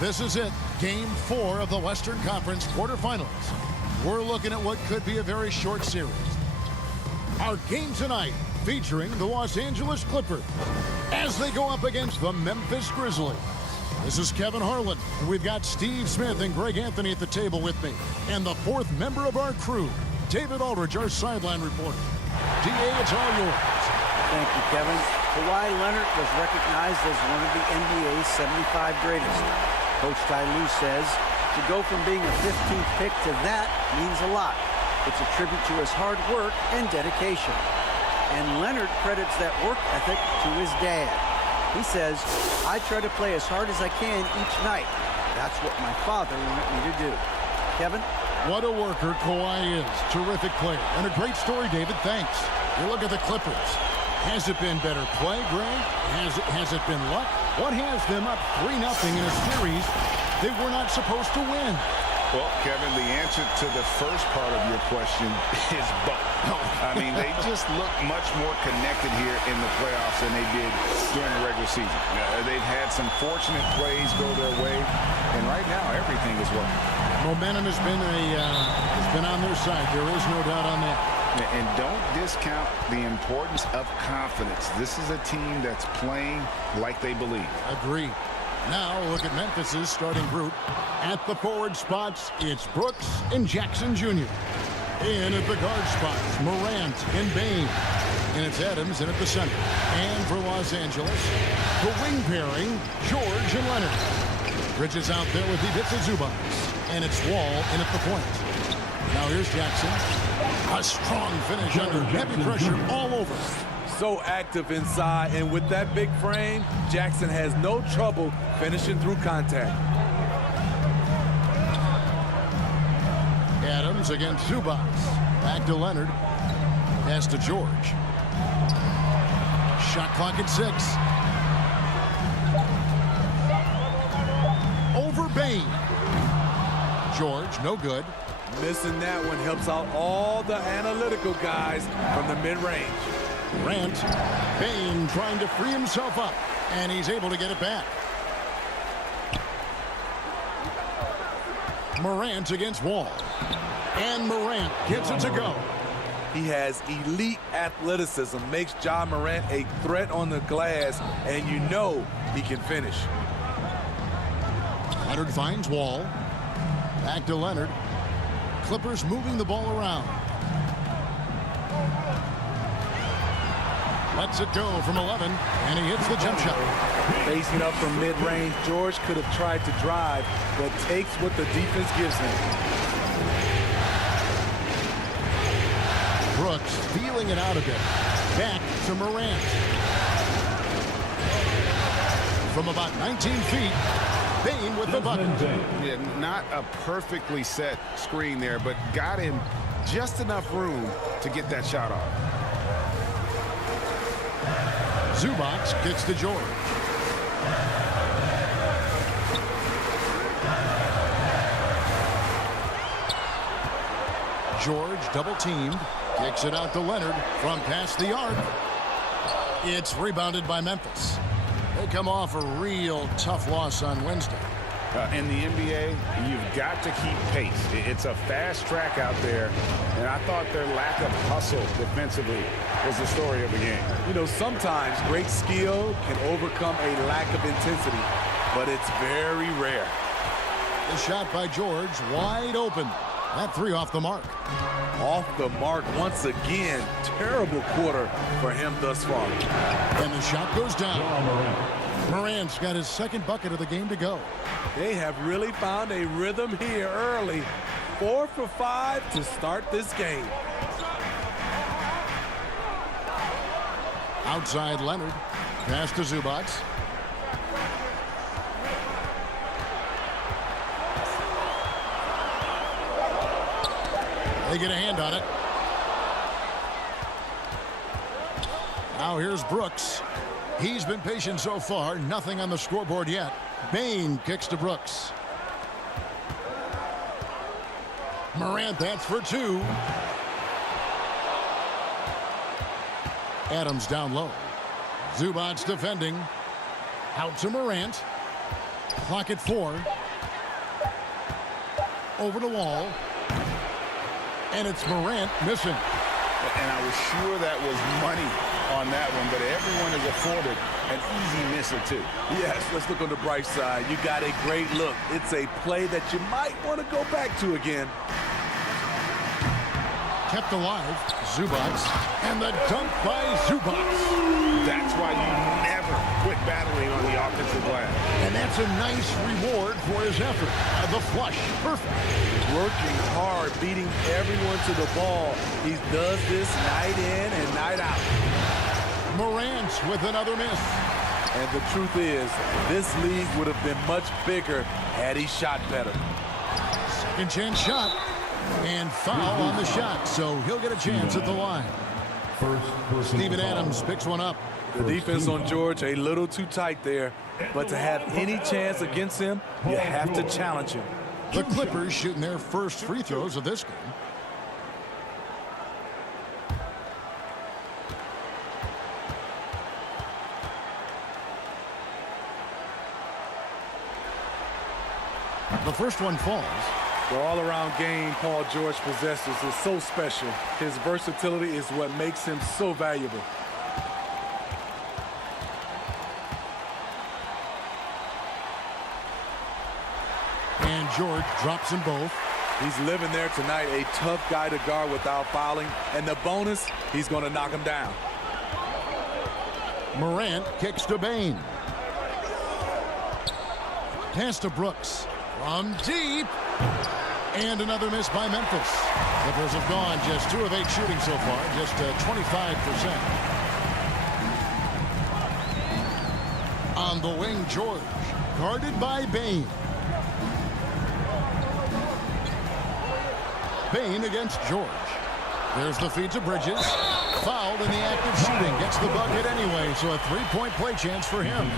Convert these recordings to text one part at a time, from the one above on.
This is it, Game 4 of the Western Conference quarterfinals. We're looking at what could be a very short series. Our game tonight featuring the Los Angeles Clippers as they go up against the Memphis Grizzlies. This is Kevin Harlan. We've got Steve Smith and Greg Anthony at the table with me. And the fourth member of our crew, David Aldridge, our sideline reporter. DA, it's all yours. Thank you, Kevin. Kawhi Leonard was recognized as one of the NBA's 75 greatest. Coach Ty Lue says to go from being a 15th pick to that means a lot. It's a tribute to his hard work and dedication. And Leonard credits that work ethic to his dad. He says, I try to play as hard as I can each night. That's what my father wanted me to do. Kevin? What a worker Kawhi is. Terrific player. And a great story, David. Thanks. You look at the Clippers. Has it been better play, Greg? Has it been luck? What has them up 3-0 in a series they were not supposed to win? Well, Kevin, the answer to the first part of your question is both. I mean, they just look much more connected here in the playoffs than they did during the regular season. They've had some fortunate plays go their way, and right now everything is working. Momentum has been on their side. There is no doubt on that. And don't discount the importance of confidence. This is a team that's playing like they believe. Agreed. Now look at Memphis's starting group. At the forward spots, it's Brooks and Jackson Jr. In at the guard spots, Morant and Bane. And it's Adams in at the center. And for Los Angeles, the wing pairing, George and Leonard. Bridges out there with Ivica Zubac. And it's Wall in at the point. Now here's Jackson. A strong finish under heavy pressure all over. So active inside, and with that big frame, Jackson has no trouble finishing through contact. Adams against Zubac. Back to Leonard. Pass to George. Shot clock at 6. Over Bane. George, no good. Missing that one helps out all the analytical guys from the mid-range. Morant. Bane trying to free himself up, and he's able to get it back. Morant against Wall. And Morant gets it to go. He has elite athleticism, makes Ja Morant a threat on the glass, and you know he can finish. Leonard finds Wall. Back to Leonard. Clippers moving the ball around. Lets it go from 11, and he hits the jump shot. Facing up from mid-range, George could have tried to drive, but takes what the defense gives him. Brooks feeling it out a bit. Back to Morant. From about 19 feet, Bane with the bucket. Yeah, not a perfectly set screen there, but got him just enough room to get that shot off. Zubac kicks to George. George double teamed. Kicks it out to Leonard from past the arc. It's rebounded by Memphis. They come off a real tough loss on Wednesday. In the NBA, you've got to keep pace. It's a fast track out there, and I thought their lack of hustle defensively was the story of the game. You know, sometimes great skill can overcome a lack of intensity, but it's very rare. The shot by George, wide open. That 3 off the mark. Off the mark once again. Terrible quarter for him thus far. And the shot goes down. Morant's got his second bucket of the game to go. They have really found a rhythm here early. 4 for 5 to start this game. Outside Leonard. Pass to Zubac. They get a hand on it. Now here's Brooks. He's been patient so far. Nothing on the scoreboard yet. Bane kicks to Brooks. Morant, that's for 2. Adams down low. Zubac defending. Out to Morant. Clock at 4. Over the wall. And it's Morant missing. And I was sure that was money on that one, but everyone is afforded an easy miss or two. Yes, let's look on the bright side. You got a great look. It's a play that you might want to go back to again. Kept alive. Zubac. And the dunk by Zubac. That's why you never quit battling on the offensive glass. And that's a nice reward for his effort. The flush. Perfect. Working hard, beating everyone to the ball. He does this night in and night out. Morant with another miss. And the truth is, this league would have been much bigger had he shot better. Second chance shot. And foul on the shot, so he'll get a chance at the line. Steven Adams picks one up. The defense on George a little too tight there, but to have any chance against him, you have to challenge him. The Clippers shooting their first free throws of this game. The first one falls. The all-around game Paul George possesses is so special. His versatility is what makes him so valuable. And George drops them both. He's living there tonight, a tough guy to guard without fouling. And the bonus, he's going to knock him down. Morant kicks to Bane. Pass to Brooks. From deep. And another miss by Memphis. Clippers have gone just 2 of 8 shooting so far, just 25%. On the wing, George, guarded by Bane. Bane against George. There's the feed to Bridges. Fouled in the act of shooting. Gets the bucket anyway, so a 3-point play chance for him.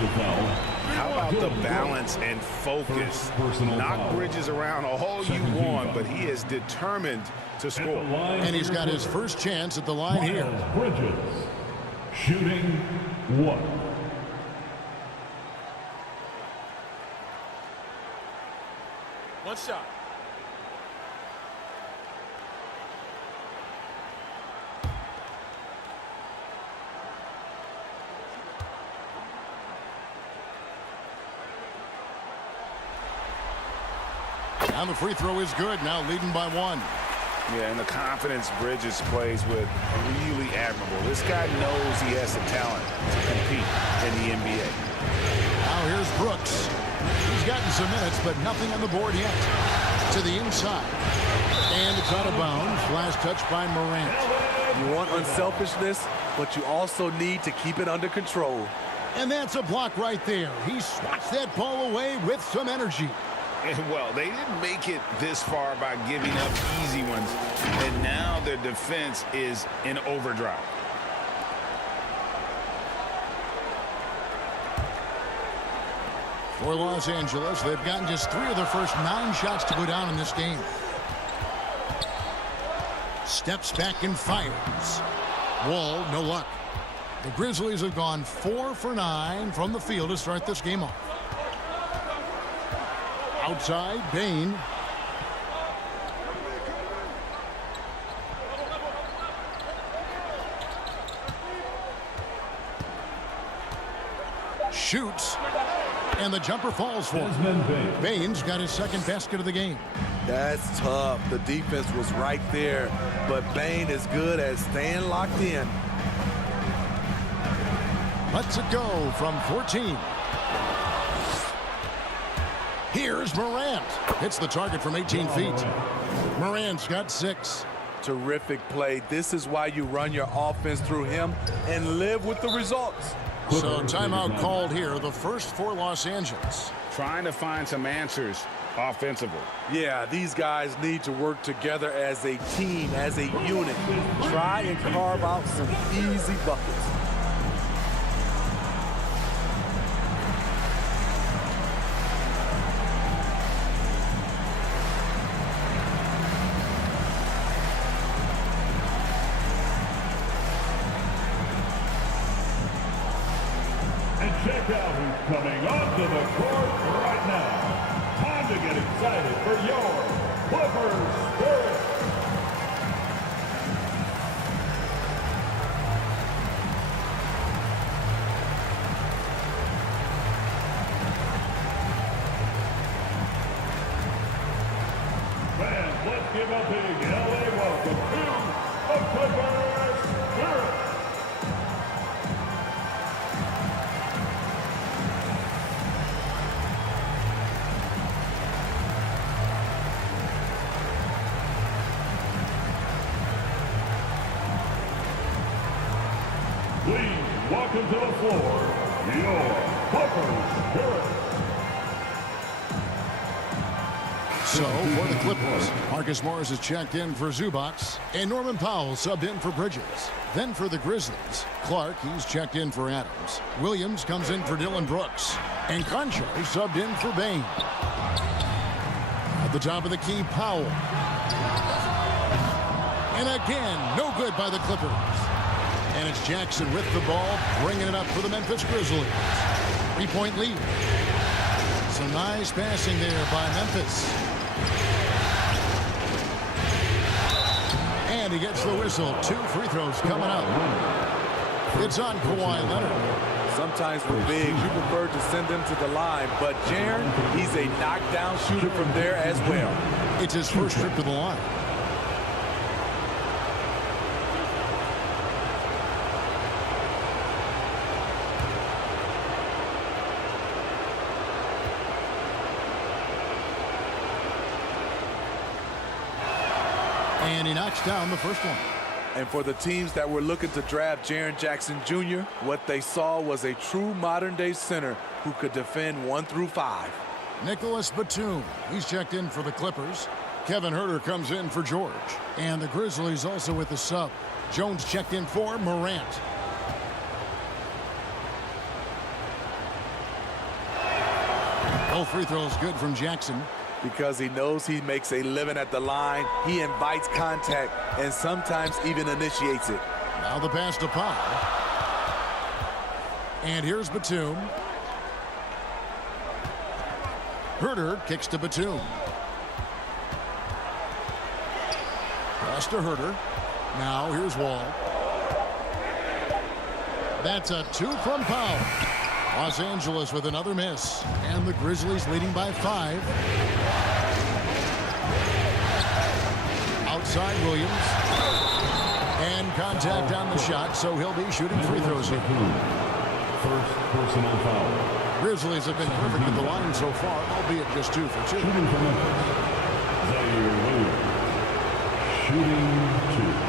How about the balance and focus? Knock Bridges around all you want, but he is determined to score. And he's got his first chance at the line here. Bridges, shooting 1. One shot. Now the free throw is good. Now leading by 1. Yeah, and the confidence Bridges plays with, really admirable. This guy knows he has the talent to compete in the NBA. Now here's Brooks. He's gotten some minutes, but nothing on the board yet. To the inside. And it's out of bounds. Last touch by Morant. You want unselfishness, but you also need to keep it under control. And that's a block right there. He swats that ball away with some energy. And, well, they didn't make it this far by giving up easy ones, and now their defense is in overdrive. For Los Angeles, they've gotten just 3 of their first 9 shots to go down in this game. Steps back and fires. Wall, no luck. The Grizzlies have gone 4 for 9 from the field to start this game off. Outside, Bane. Shoots. And the jumper falls for him. Bane's got his second basket of the game. That's tough. The defense was right there, but Bane is good at staying locked in. Lets it go from 14. Here's Morant. Hits the target from 18 feet. Morant's got 6. Terrific play. This is why you run your offense through him and live with the results. So timeout called here, the first for Los Angeles. Trying to find some answers offensively. Yeah, these guys need to work together as a team, as a unit. Try and carve out some easy buckets. And check Check out who's coming onto the court right now. Time to get excited for your Clippers Spirit. Fans, let's give a big LA welcome to the Clippers Spirit. Please welcome to the floor your Clippers Spirit. So, for the Clippers, Marcus Morris is checked in for Zubac, and Norman Powell subbed in for Bridges. Then for the Grizzlies, Clark, he's checked in for Adams. Williams comes in for Dylan Brooks, and Conchar subbed in for Bain. At the top of the key, Powell. And again, no good by the Clippers. And it's Jackson with the ball, bringing it up for the Memphis Grizzlies. 3-point lead. Some nice passing there by Memphis. And he gets the whistle. 2 free throws coming up. It's on Kawhi Leonard. Sometimes with bigs, you prefer to send them to the line, but Jaren, he's a knockdown shooter from there as well. It's his first trip to the line. And he knocks down the first one. And for the teams that were looking to draft Jaren Jackson Jr., what they saw was a true modern-day center who could defend 1 through 5. Nicholas Batum, he's checked in for the Clippers. Kevin Huerter comes in for George. And the Grizzlies also with the sub. Jones checked in for Morant. Both free throws good from Jackson. Because he knows he makes a living at the line, he invites contact and sometimes even initiates it. Now the pass to Powell. And here's Batum. Huerter kicks to Batum. Pass to Huerter. Now here's Wall. That's a 2 from Powell. Los Angeles with another miss. And the Grizzlies leading by 5. Outside Williams. And contact on the shot, so he'll be shooting free throws here. First personal foul. Grizzlies have been perfect at the line so far, albeit just 2 for 2. Shooting for Memphis, Zaire Williams. Shooting 2.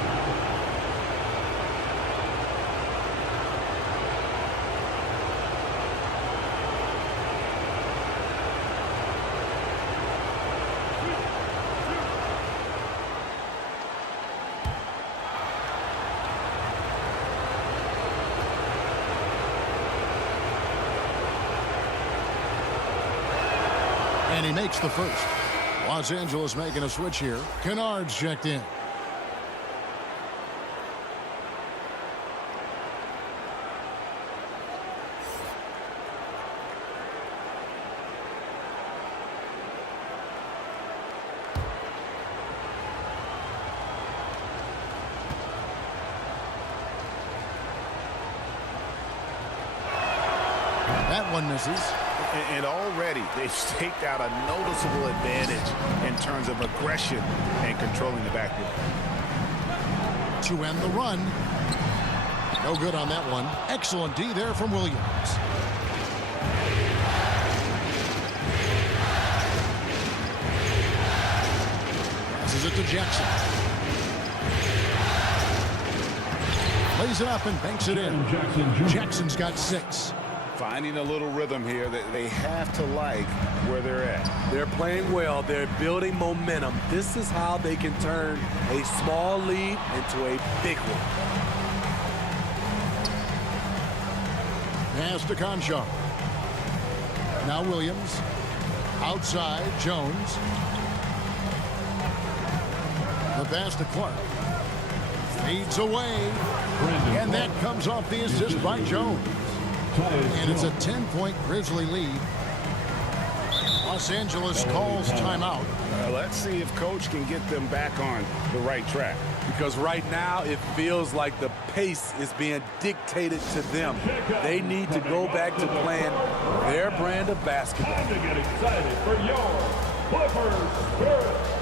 And he makes the first. Los Angeles making a switch here. Kennard's checked in. That one misses. And already they've staked out a noticeable advantage in terms of aggression and controlling the backcourt. To end the run. No good on that one. Excellent D there from Williams. Passes it to Jackson. Lays it up and banks it in. Jackson's got 6. Finding a little rhythm here that they have to like where they're at. They're playing well. They're building momentum. This is how they can turn a small lead into a big one. Pass to Conchar. Now Williams. Outside, Jones. The pass to Clark. Fades away. And that comes off the assist by Jones. And it's a 10-point Grizzly lead. Los Angeles calls timeout. Let's see if Coach can get them back on the right track. Because right now it feels like the pace is being dictated to them. They need to go back to playing their brand of basketball. Time to get excited for your Clippers Spirit.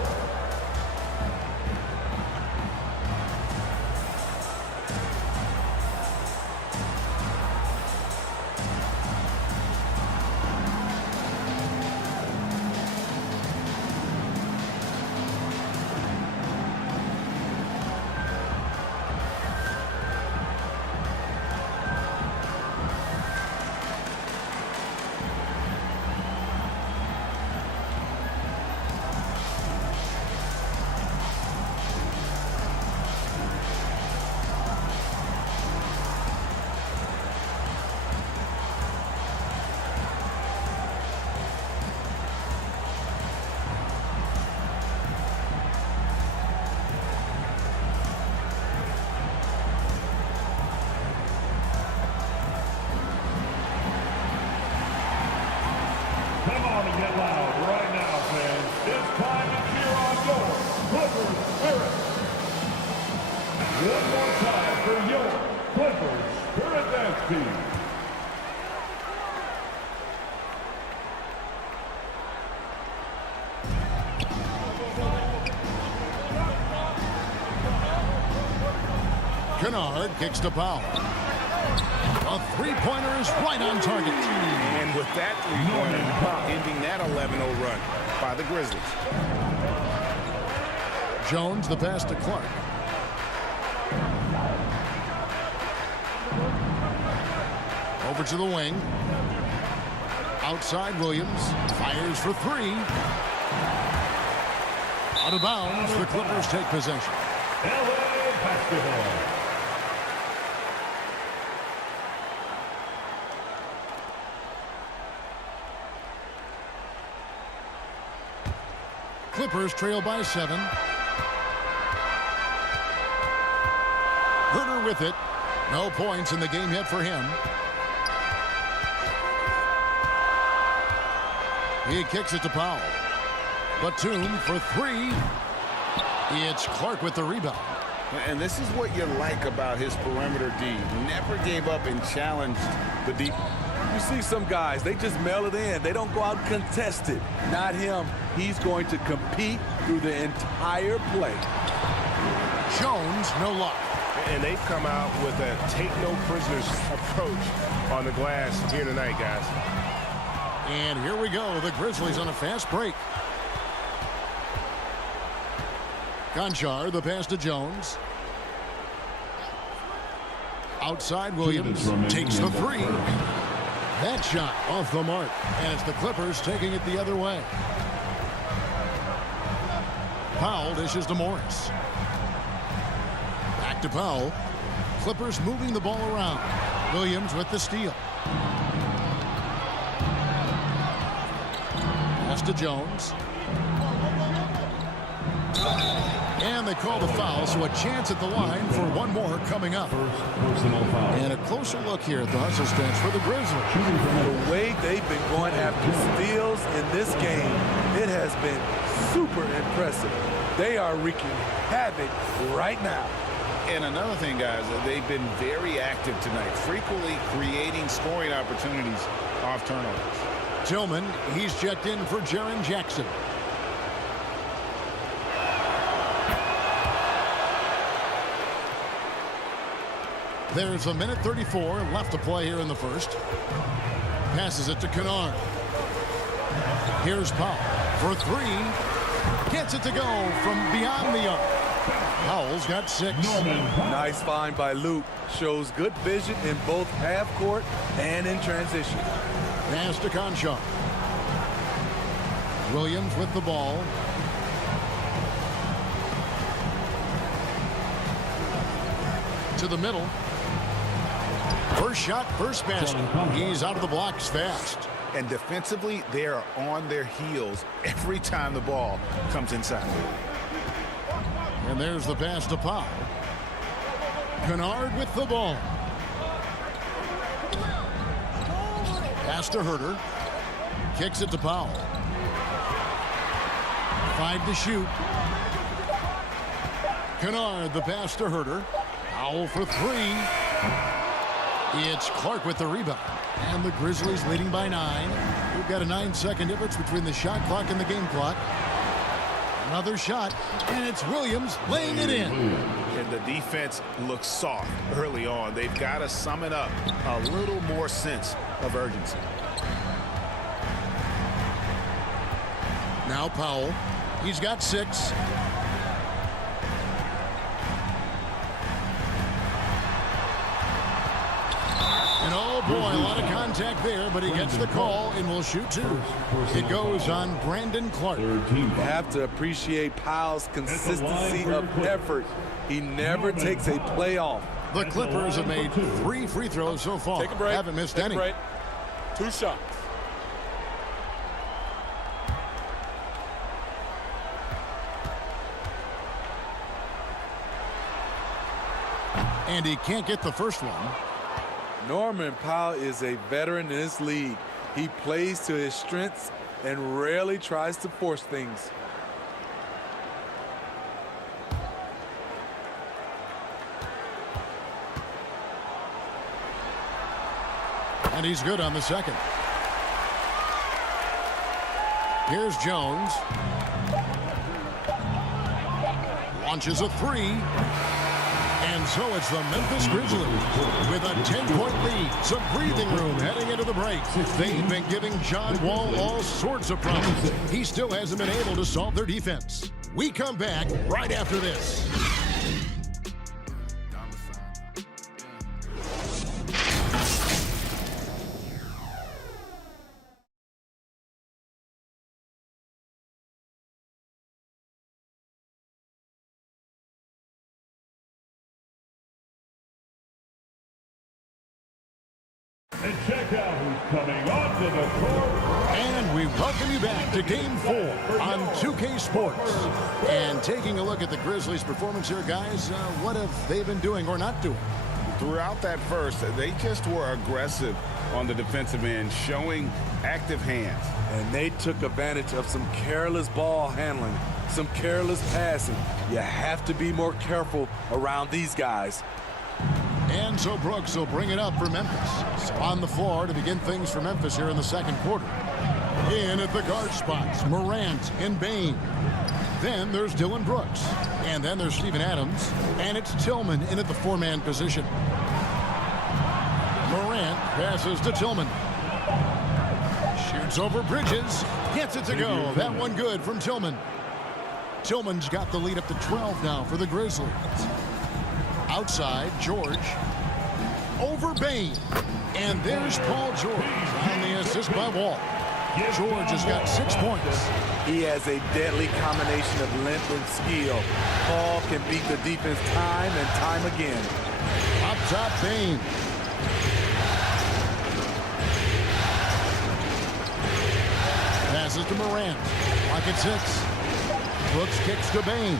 Come on and get loud right now, fans. It's time to cheer on your Clippers Spirit. One more time for your Clippers Spirit dance team. Kennard kicks to Powell. A three-pointer is right on target. And with that three-pointer, ending that 11-0 run by the Grizzlies. Jones, the pass to Clark. Over to the wing. Outside Williams. Fires for three. Out of bounds. The Clippers take possession. LA basketball. Clippers trail by 7. Herter with it. No points in the game yet for him. He kicks it to Powell. Batum for three. It's Clark with the rebound. And this is what you like about his perimeter D. Never gave up and challenged the deep. You see some guys, they just mail it in. They don't go out and contest it. Not him. He's going to compete through the entire play. Jones, no luck. And they've come out with a take-no-prisoners approach on the glass here tonight, guys. And here we go. The Grizzlies on a fast break. Gonchar, the pass to Jones. Outside Williams takes the three. That shot off the mark. And it's the Clippers taking it the other way. Powell dishes to Morris. Back to Powell. Clippers moving the ball around. Williams with the steal. Pass to Jones. And they call the foul, so a chance at the line for one more coming up. Personal foul. And a closer look here at the hustle stats for the Grizzlies. The way they've been going after steals in this game, it has been super impressive. They are wreaking havoc right now. And another thing, guys, they've been very active tonight, frequently creating scoring opportunities off turnovers. Tillman, he's checked in for Jaren Jackson. There's a minute 34 left to play here in the first. Passes it to Kennard. Here's Powell for three. Gets it to go from beyond the arc. Powell's got 6. Nice find by Luke. Shows good vision in both half court and in transition. Pass to Conchar. Williams with the ball. To the middle. First shot, first basket. He's out of the blocks fast. And defensively, they are on their heels every time the ball comes inside. And there's the pass to Powell. Kennard with the ball. Pass to Herter. Kicks it to Powell. 5 to shoot. Kennard, the pass to Herter. Powell for 3. It's Clark with the rebound. And the Grizzlies leading by 9. We've got a 9-second difference between the shot clock and the game clock. Another shot, and it's Williams laying it in. And the defense looks soft early on. They've got to sum it up. A little more sense of urgency. Now Powell. He's got 6. And oh boy, a lot of contact there, but he gets the call and will shoot 2. It goes on Brandon Clark. You have to appreciate Powell's consistency of effort. He never takes a play off. The Clippers have made 3 free throws so far. Take a break. Haven't missed Take any. a break. 2 shots. And he can't get the first one. Norman Powell is a veteran in this league. He plays to his strengths and rarely tries to force things. And he's good on the second. Here's Jones. Launches a 3. And so it's the Memphis Grizzlies with a 10-point lead. Some breathing room heading into the break. They've been giving John Wall all sorts of problems. He still hasn't been able to solve their defense. We come back right after this. And check out who's coming onto the court. And we welcome you back to Game 4 on 2K Sports. And taking a look at the Grizzlies' performance here, guys, what have they been doing or not doing? Throughout that first, they just were aggressive on the defensive end, showing active hands. And they took advantage of some careless ball handling, some careless passing. You have to be more careful around these guys. And so Brooks will bring it up for Memphis. So on the floor to begin things for Memphis here in the second quarter. In at the guard spots, Morant and Bain. Then there's Dylan Brooks. And then there's Steven Adams. And it's Tillman in at the 4-man position. Morant passes to Tillman. Shoots over Bridges. Gets it to go. That one good from Tillman. Tillman's got the lead up to 12 now for the Grizzlies. Outside, George. Over Bain. And there's Paul George on the assist by Wall. George has got 6 points. He has a deadly combination of length and skill. Paul can beat the defense time and time again. Up top, Bain. Passes to Morant. Clock at 6. Brooks kicks to Bain.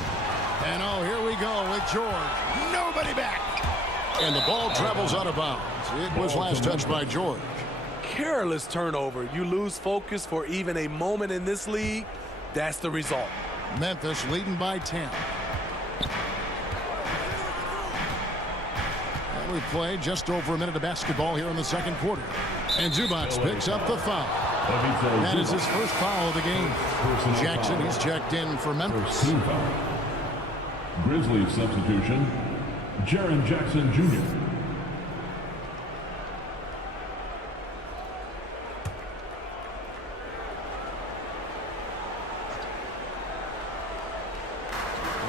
And oh, here we go with George. Nobody back. And the ball travels out of bounds. It was last touched by George. Careless turnover. You lose focus for even a moment in this league. That's the result. Memphis leading by 10. And we play just over a minute of basketball here in the second quarter. And Zubac picks up the foul. That is his first foul of the game. Jackson, he's checked in for Memphis. Grizzlies substitution, Jaren Jackson Jr.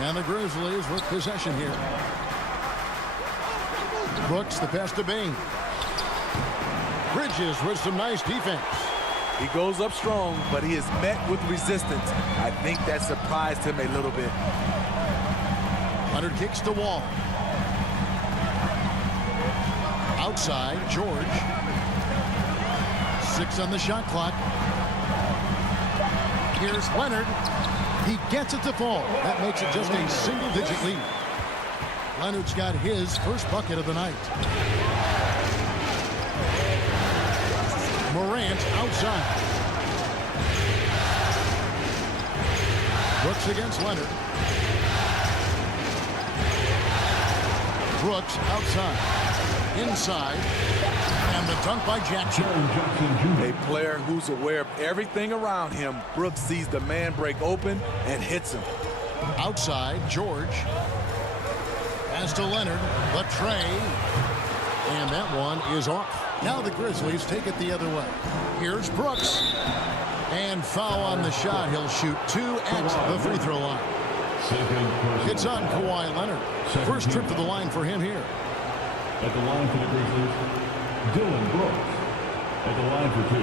And the Grizzlies with possession here. Brooks, the pass to Bain. Bridges with some nice defense. He goes up strong, but he is met with resistance. I think that surprised him a little bit. Leonard kicks to Wall. Outside, George. 6 on the shot clock. Here's Leonard. He gets it to fall. That makes it just a single-digit lead. Leonard's got his first bucket of the night. Morant outside. Brooks against Leonard. Brooks outside. Inside. And the dunk by Jackson. A player who's aware of everything around him. Brooks sees the man break open and hits him. Outside, George. Pass to Leonard. The tray. And that one is off. Now the Grizzlies take it the other way. Here's Brooks. And foul on the shot. He'll shoot 2 at the free throw line. It's on Kawhi Leonard. First trip to the line for him here. At the line for the Grizzlies, Dylan Brooks. At the line for 2.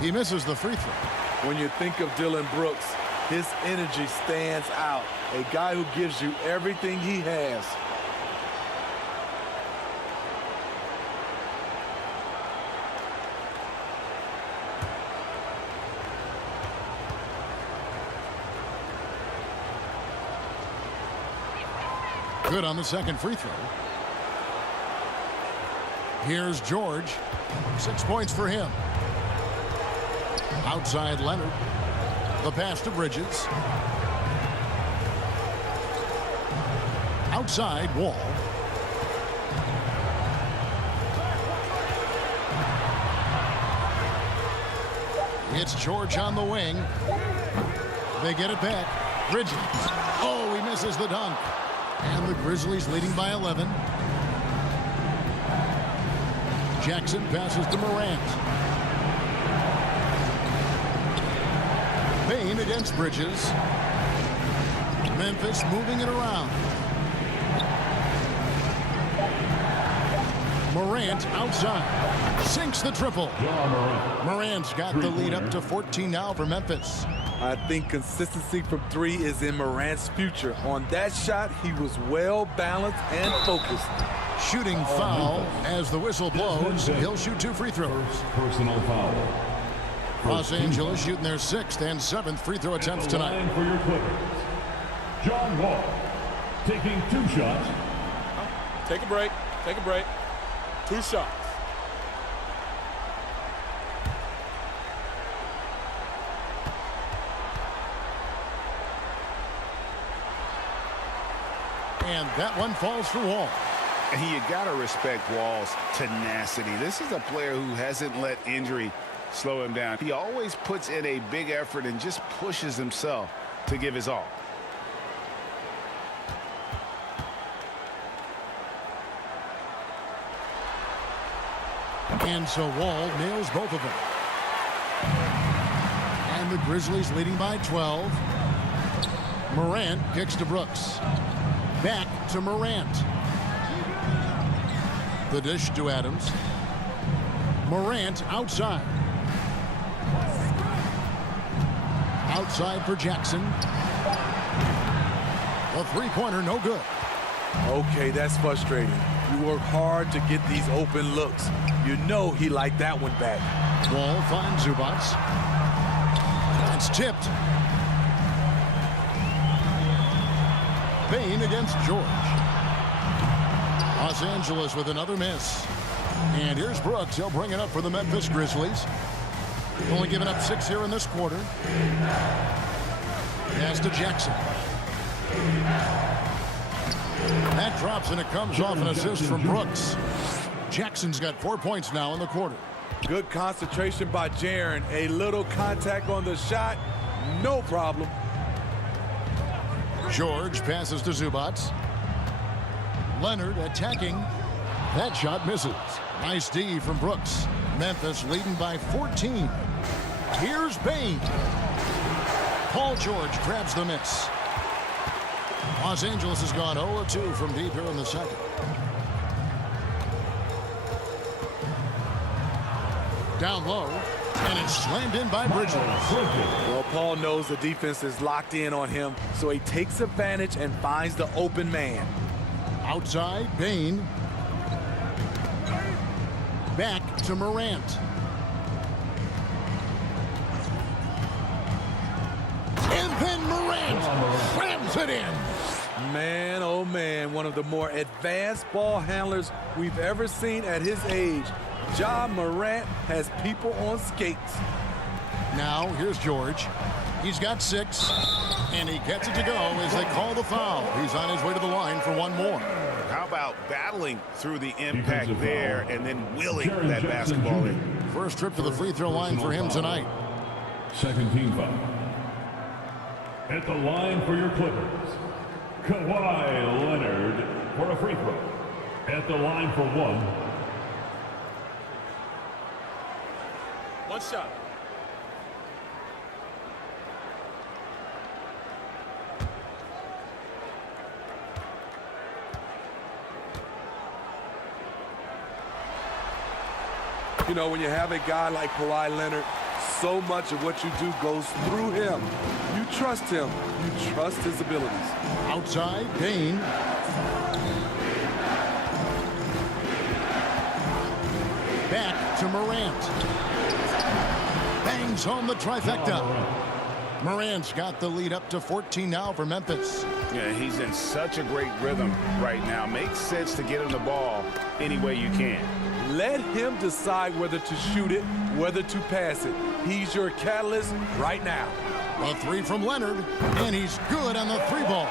He misses the free throw. When you think of Dylan Brooks, his energy stands out. A guy who gives you everything he has. Good on the second free throw. Here's George. 6 points for him. Outside Leonard. The pass to Bridges. Outside Wall. It's George on the wing. They get it back. Bridges. Oh, he misses the dunk. And the Grizzlies leading by 11. Jackson passes to Morant. Payne against Bridges. Memphis moving it around. Morant outside. Sinks the triple. Morant's got the lead up to 14 now for Memphis. I think consistency from 3 is in Morant's future. On that shot, he was well balanced and focused. Shooting foul as the whistle blows. He'll shoot 2 free throws. Personal foul. Los Angeles shooting their 6th and 7th free throw attempts tonight. For your Clippers, John Wall taking 2 shots. Take a break. Take a break. 2 shots. And that one falls for Wall. And you got to respect Wall's tenacity. This is a player who hasn't let injury slow him down. He always puts in a big effort and just pushes himself to give his all. And so Wall nails both of them. And the Grizzlies leading by 12. Morant kicks to Brooks. Back to Morant. The dish to Adams. Morant outside. Outside for Jackson. The three-pointer no good. Okay, that's frustrating. You work hard to get these open looks. You know he liked that one back. Wall finds Zubac. It's tipped. Payne against George. Los Angeles with another miss. And here's Brooks. He'll bring it up for the Memphis Grizzlies. Only giving up 6 here in this quarter. Pass to Jackson. That drops and it comes off an assist from Brooks. Jackson's got 4 points now in the quarter. Good concentration by Jaren. A little contact on the shot. No problem. George passes to Zubac. Leonard attacking. That shot misses. Nice D from Brooks. Memphis leading by 14. Here's Payne. Paul George grabs the miss. Los Angeles has gone 0-2 from deep here in the second. Down low, and it's slammed in by Bridges. Well, Paul knows the defense is locked in on him, so he takes advantage and finds the open man. Outside, Bain. Back to Morant. And then Morant slams it in. Man, oh man, one of the more advanced ball handlers we've ever seen at his age. Ja Morant has people on skates. Now, here's George. He's got 6, and he gets it to go as they call the foul. He's on his way to the line for one more. How about battling through the impact there and then willing that basketball in? First trip to the free throw line for him tonight. Second team foul. At the line for your Clippers, Kawhi Leonard for a free throw. At the line for 1. One shot. You know, when you have a guy like Kawhi Leonard, so much of what you do goes through him. You trust him. You trust his abilities. Outside, Bain. Back to Morant. Bangs home the trifecta. Morant's got the lead up to 14 now for Memphis. Yeah, he's in such a great rhythm right now. Makes sense to get him the ball any way you can. Let him decide whether to shoot it, whether to pass it. He's your catalyst right now. A 3 from Leonard, and he's good on the 3-ball.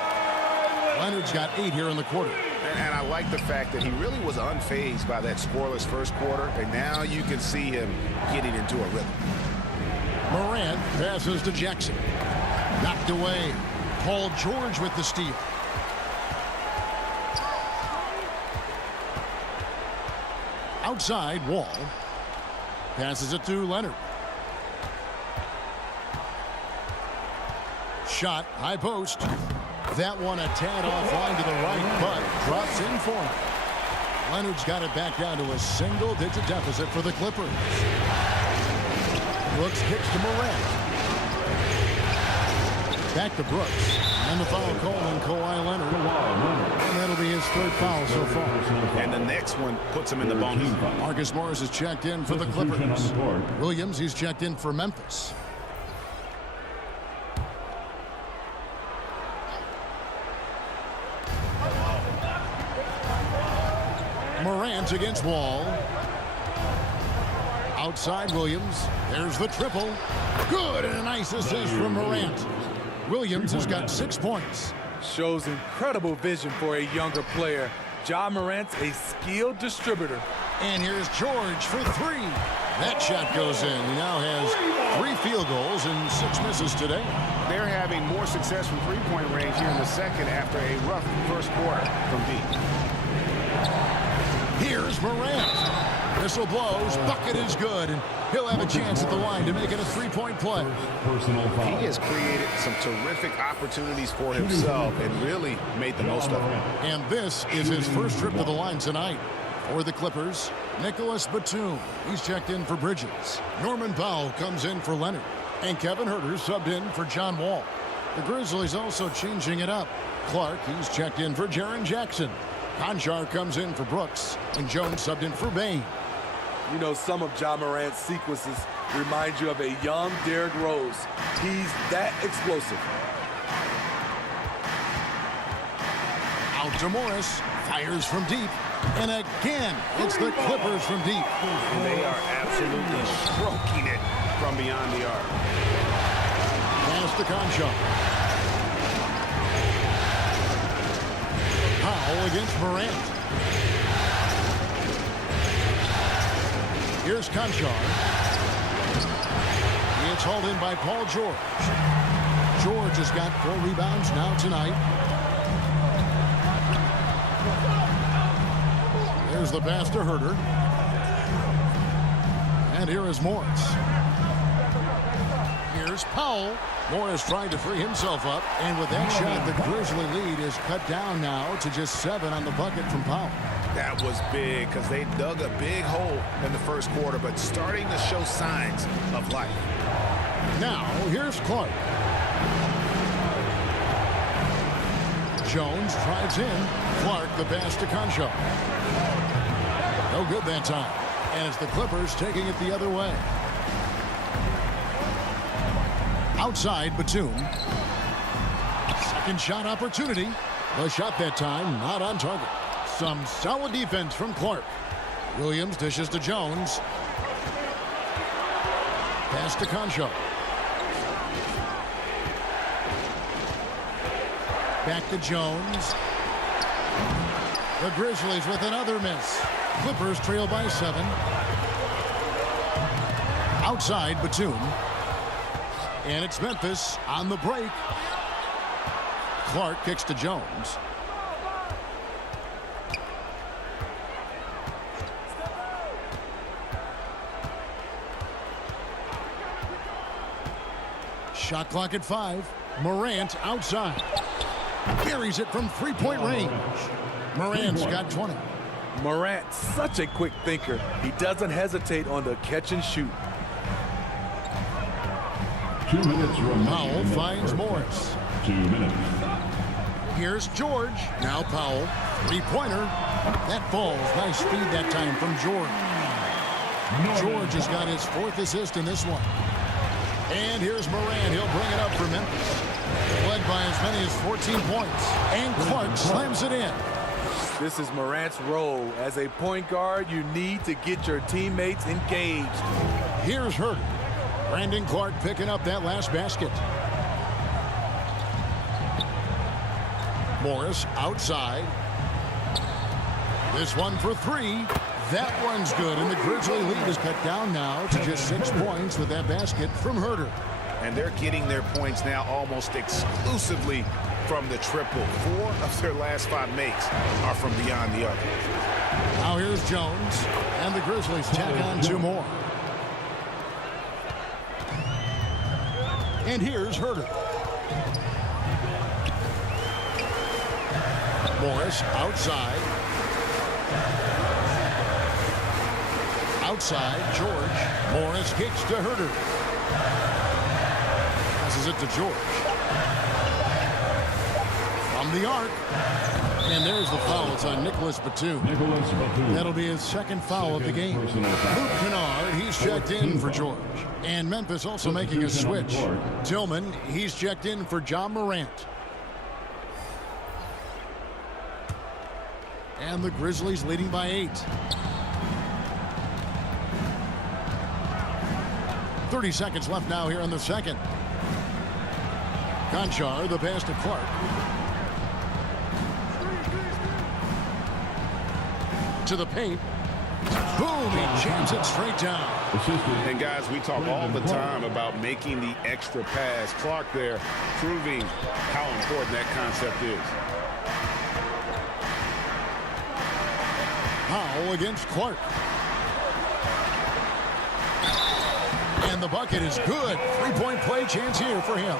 Leonard's got 8 here in the quarter. And I like the fact that he really was unfazed by that scoreless first quarter, and now you can see him getting into a rhythm. Morant passes to Jackson. Knocked away. Paul George with the steal. Outside, Wall. Passes it to Leonard. Shot, high post. That one a tad offline to the right, but drops in for him. Leonard's got it back down to a single-digit deficit for the Clippers. Brooks kicks to Morant. Back to Brooks. And the foul call on Kawhi Leonard. And that'll be his 3rd foul so far. And the next one puts him in the bonus. Marcus Morris is checked in for the Clippers. Williams, he's checked in for Memphis. Morant against Wall. Outside Williams. There's the triple. Good, and a nice assist from Morant. Williams has got 6 points. Shows incredible vision for a younger player. Ja Morant's a skilled distributor. And here's George for 3. That shot goes in. He now has 3 field goals and 6 misses today. They're having more success from three-point range here in the second after a rough first quarter from deep. Here's Morant. Whistle blows. Bucket is good. And he'll have a chance at the line to make it a 3-point play. He has created some terrific opportunities for himself and really made the most of them. And this is his first trip to the line tonight. For the Clippers, Nicholas Batum. He's checked in for Bridges. Norman Powell comes in for Leonard. And Kevin Huerter subbed in for John Wall. The Grizzlies also changing it up. Clark, he's checked in for Jaren Jackson. Conchar comes in for Brooks. And Jones subbed in for Bain. You know, some of Ja Morant's sequences remind you of a young Derrick Rose. He's that explosive. Out to Morris. Fires from deep. And again, it's the Clippers from deep. And they are absolutely stroking it from beyond the arc. Pass to Conchar. Powell against Morant. Here's Conchar. It's hauled in by Paul George. George has got 4 rebounds now tonight. There's the pass to Huerter. And here is Morris. Here's Powell. Morris trying to free himself up. And with that shot, the Grizzly lead is cut down now to just 7 on the bucket from Powell. That was big because they dug a big hole in the first quarter, but starting to show signs of life. Now, here's Clark. Jones drives in. Clark the pass to Concho. No good that time. And it's the Clippers taking it the other way. Outside Batum. Second shot opportunity. The shot that time not on target. Some solid defense from Clark. Williams dishes to Jones. Pass to Concho. Back to Jones. The Grizzlies with another miss. Clippers trail by 7. Outside Batum. And it's Memphis on the break. Clark kicks to Jones. Shot clock at 5. Morant outside. Buries it from three-point range. Morant's got 20. Morant, such a quick thinker. He doesn't hesitate on the catch and shoot. 2 minutes remaining. Powell finds Morris. 2 minutes. Here's George. Now Powell. Three-pointer. That falls. Nice speed that time from George. George has got his 4th assist in this one. And here's Morant. He'll bring it up for Memphis. Led by as many as 14 points. And Clark slams it in. This is Morant's role. As a point guard, you need to get your teammates engaged. Here's Herter. Brandon Clark picking up that last basket. Morris outside. This one for 3. That one's good, and the Grizzly lead is cut down now to just 6 points with that basket from Herter. And they're getting their points now almost exclusively from the triple. 4 of their last 5 makes are from beyond the arc. Now here's Jones, and the Grizzlies tack on 2 more. And here's Herter. Morris outside. Outside, George. Morris kicks to Herter. Passes it to George. From the arc. And there's the foul. It's on Nicholas Batum. That'll be his 2nd foul of the game. Luke Kennard, he's checked in for George. And Memphis also making a switch. Tillman, he's checked in for John Morant. And the Grizzlies leading by 8. 30 seconds left now here in the second. Conchar, the pass to Clark. To the paint. Boom, he jams it straight down. And guys, we talk all the time about making the extra pass. Clark there proving how important that concept is. Powell against Clark. And the bucket is good. 3-point play chance here for him.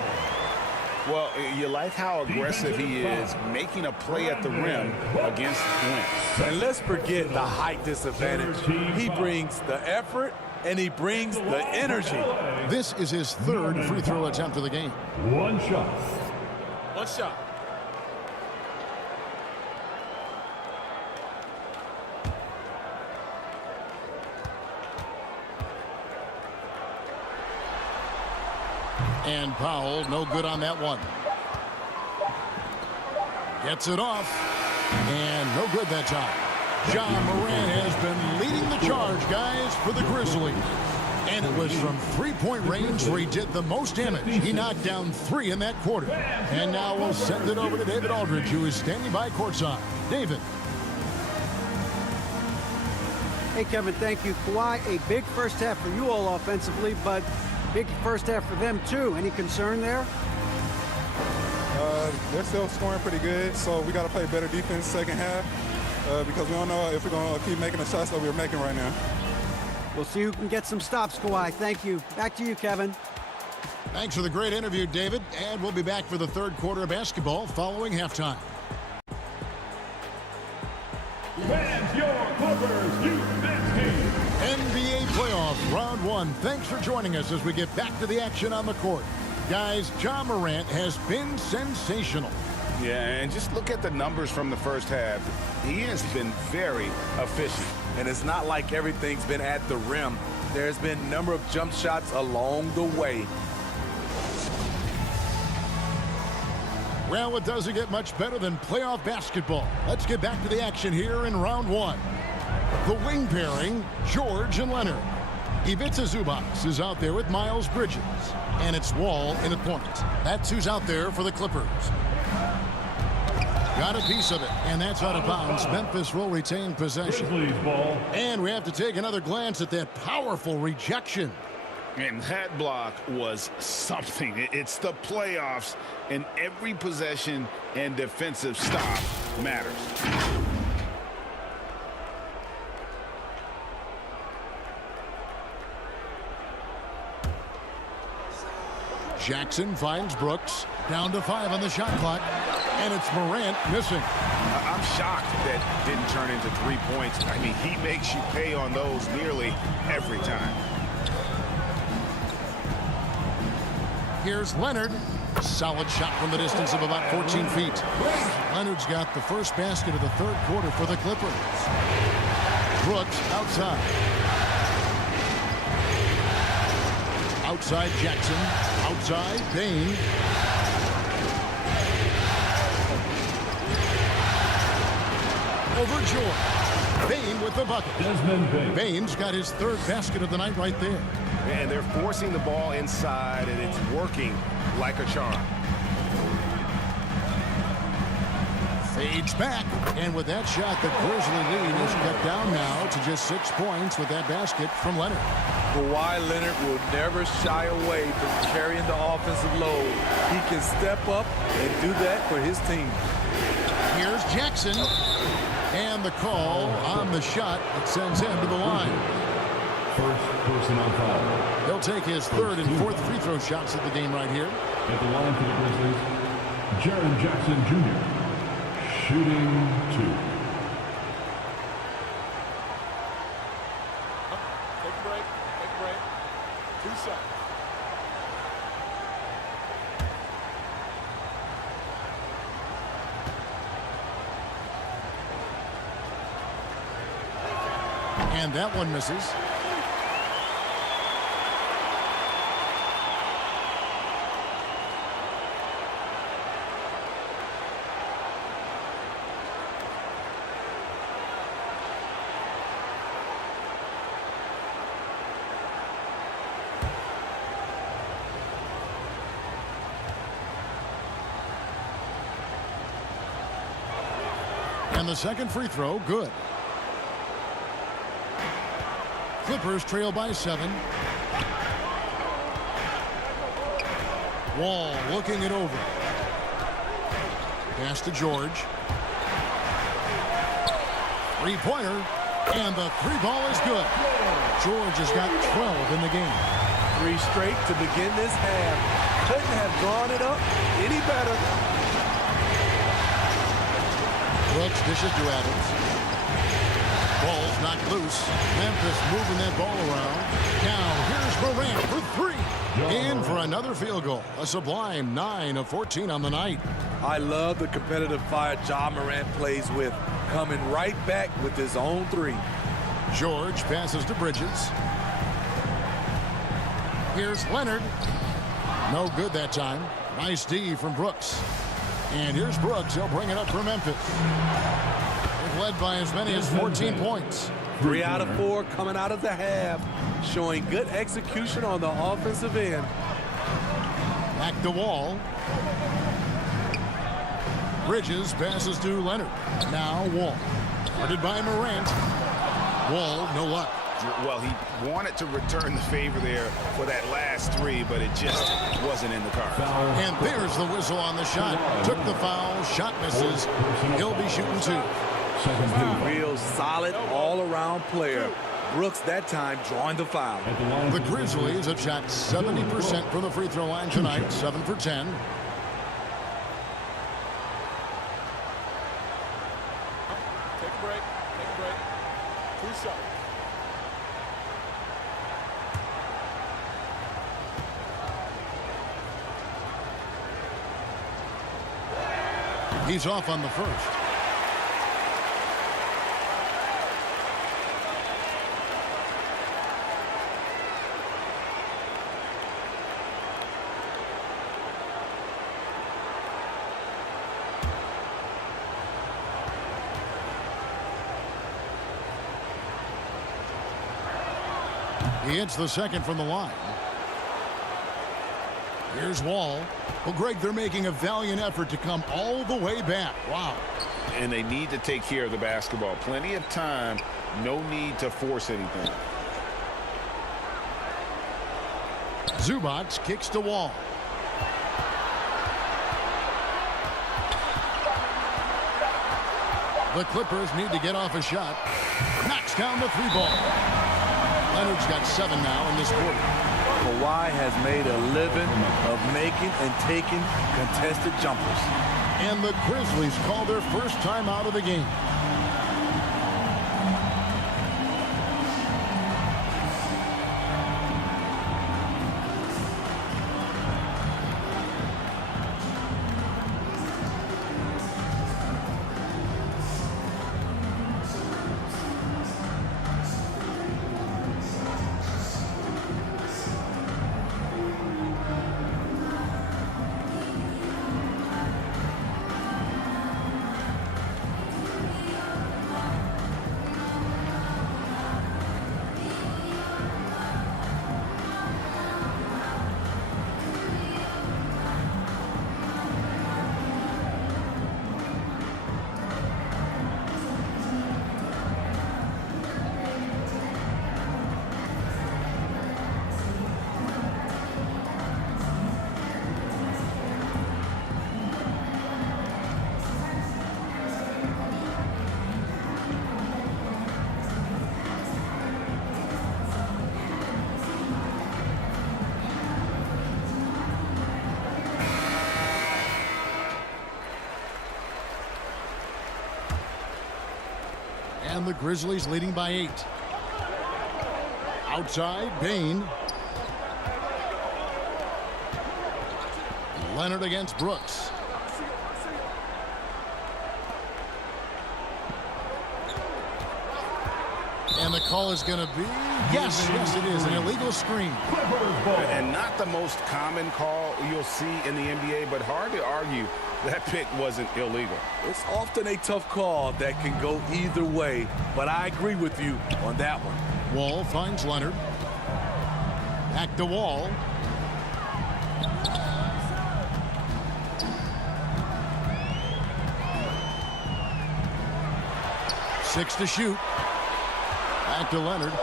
Well, you like how aggressive he is making a play at the rim against Wentz. And let's forget the height disadvantage. He brings the effort and he brings the energy. This is his 3rd free throw attempt of the game. 1 shot. 1 shot. And Powell, no good on that one. Gets it off. And no good that time. John Morant has been leading the charge, guys, for the Grizzlies. And it was from 3-point range where he did the most damage. He knocked down 3 in that quarter. And now we'll send it over to David Aldridge, who is standing by courtside. David. Hey, Kevin, thank you. Kawhi, a big first half for you all offensively, but big first half for them, too. Any concern there? They're still scoring pretty good, so we got to play better defense second half because we don't know if we're going to keep making the shots that we're making right now. We'll see who can get some stops, Kawhi. Thank you. Back to you, Kevin. Thanks for the great interview, David. And we'll be back for the 3rd quarter of basketball following halftime. Fans, your Clippers, youth men's team. NBA playoffs, round 1. Thanks for joining us as we get back to the action on the court. Guys, John Morant has been sensational. Yeah, and just look at the numbers from the first half. He has been very efficient. And it's not like everything's been at the rim. There's been a number of jump shots along the way. Well, it doesn't get much better than playoff basketball. Let's get back to the action here in round one. The wing pairing, George and Leonard. Ivica Zubac is out there with Miles Bridges. And it's Wall in the point. That's who's out there for the Clippers. Got a piece of it, and that's out of bounds. Memphis will retain possession. Grizzlies ball. And we have to take another glance at that powerful rejection. And that block was something. It's the playoffs, and every possession and defensive stop matters. Jackson finds Brooks. Down to 5 on the shot clock. And it's Morant missing. I'm shocked that didn't turn into 3 points. I mean, he makes you pay on those nearly every time. Here's Leonard. Solid shot from the distance of about 14 feet. Leonard's got the first basket of the third quarter for the Clippers. Brooks outside. Outside Jackson. Outside Bain. Over George. Bain with the bucket. Desmond Bain. Bain's got his third basket of the night right there. And they're forcing the ball inside, and it's working like a charm. Fades back, and with that shot, the Grizzly lead is cut down now to just 6 points with that basket from Leonard. Kawhi Leonard will never shy away from carrying the offensive load. He can step up and do that for his team. Here's Jackson, and the call on the shot that sends him to the line. First person on foul. He'll take his third and fourth free throw shots of the game right here. At the line for the Grizzlies, Jaren Jackson Jr. Shooting 2. Take a break. Take a break. 2 shots. And that one misses. And the second free throw, good. Clippers trail by 7. Wall looking it over. Pass to George. Three-pointer, and the three ball is good. George has got 12 in the game. 3 straight to begin this half. Couldn't have drawn it up any better. Brooks dishes to Adams. Ball's knocked loose. Memphis moving that ball around. Now here's Morant for 3. In for another field goal. A sublime 9 of 14 on the night. I love the competitive fire Ja Morant plays with. Coming right back with his own 3. George passes to Bridges. Here's Leonard. No good that time. Nice D from Brooks. And here's Brooks. He'll bring it up for Memphis. They've led by as many as 14 points. 3 out of 4 coming out of the half. Showing good execution on the offensive end. Back to Wall. Bridges passes to Leonard. Now Wall. Guarded by Morant. Wall, no luck. Well, he wanted to return the favor there for that last 3, but it just wasn't in the cards. And there's the whistle on the shot. Took the foul. Shot misses. He'll be shooting 2. Real solid all-around player. Brooks that time drawing the foul. The Grizzlies have shot 70% from the free throw line tonight. 7 for 10. Take a break. Take a break. 2 shots. He's off on the first. He hits the second from the line. Here's Wall. Well, Greg, they're making a valiant effort to come all the way back. Wow. And they need to take care of the basketball. Plenty of time. No need to force anything. Zubac kicks to Wall. The Clippers need to get off a shot. Knocks down the three ball. Leonard's got 7 now in this quarter. Kawhi has made a living of making and taking contested jumpers. And the Grizzlies call their first time out of the game. And the Grizzlies leading by 8. Outside, Bain. Leonard against Brooks. And the call is going to be, yes, it is, an illegal screen. And not the most common call you'll see in the NBA, but hard to argue that pick wasn't illegal. It's often a tough call that can go either way, but I agree with you on that one. Wall finds Leonard. Back to Wall. Six to shoot. Back to Leonard.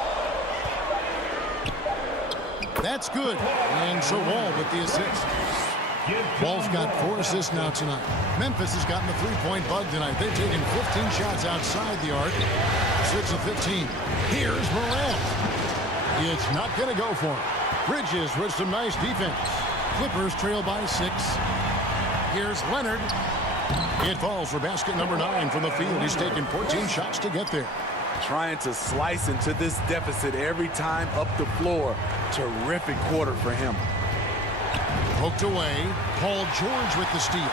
That's good. And so Wall with the assist. Wall's got 4 assists now tonight. Memphis has gotten the three-point bug tonight. They've taken 15 shots outside the arc. 6 of 15. Here's Morant. It's not going to go for him. Bridges with some nice defense. Clippers trail by 6. Here's Leonard. It falls for basket number 9 from the field. He's taken 14 shots to get there. Trying to slice into this deficit every time up the floor. Terrific quarter for him. Poked away. Paul George with the steal.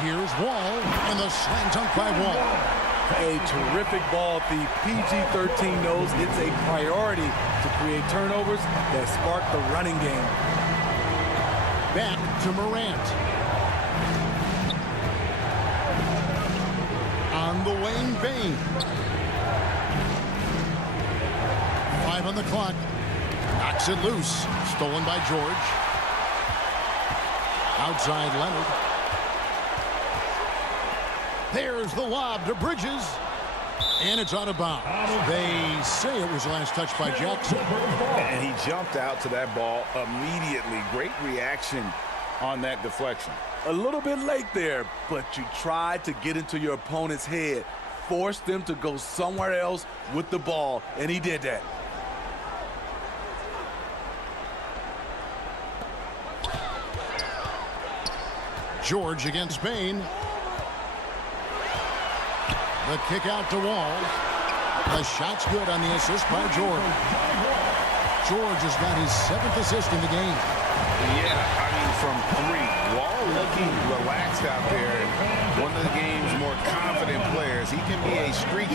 Here's Wall, and the slam dunk by Wall. A terrific ball. The PG-13 knows it's a priority to create turnovers that spark the running game. Back to Morant. On the wing, Bain. 5 on the clock. Knocks it loose. Stolen by George. Outside Leonard. There's the lob to Bridges. And it's out of bounds. They say it was last touched by Jackson. And he jumped out to that ball immediately. Great reaction on that deflection. A little bit late there, but you tried to get into your opponent's head. Force them to go somewhere else with the ball, and he did that. George against Bain. The kick out to Wall. The shot's good on the assist by George. George has got his 7th assist in the game. Yeah, I mean, from 3. Wall looking relaxed out there. One of the game's more confident players. He can be a streaky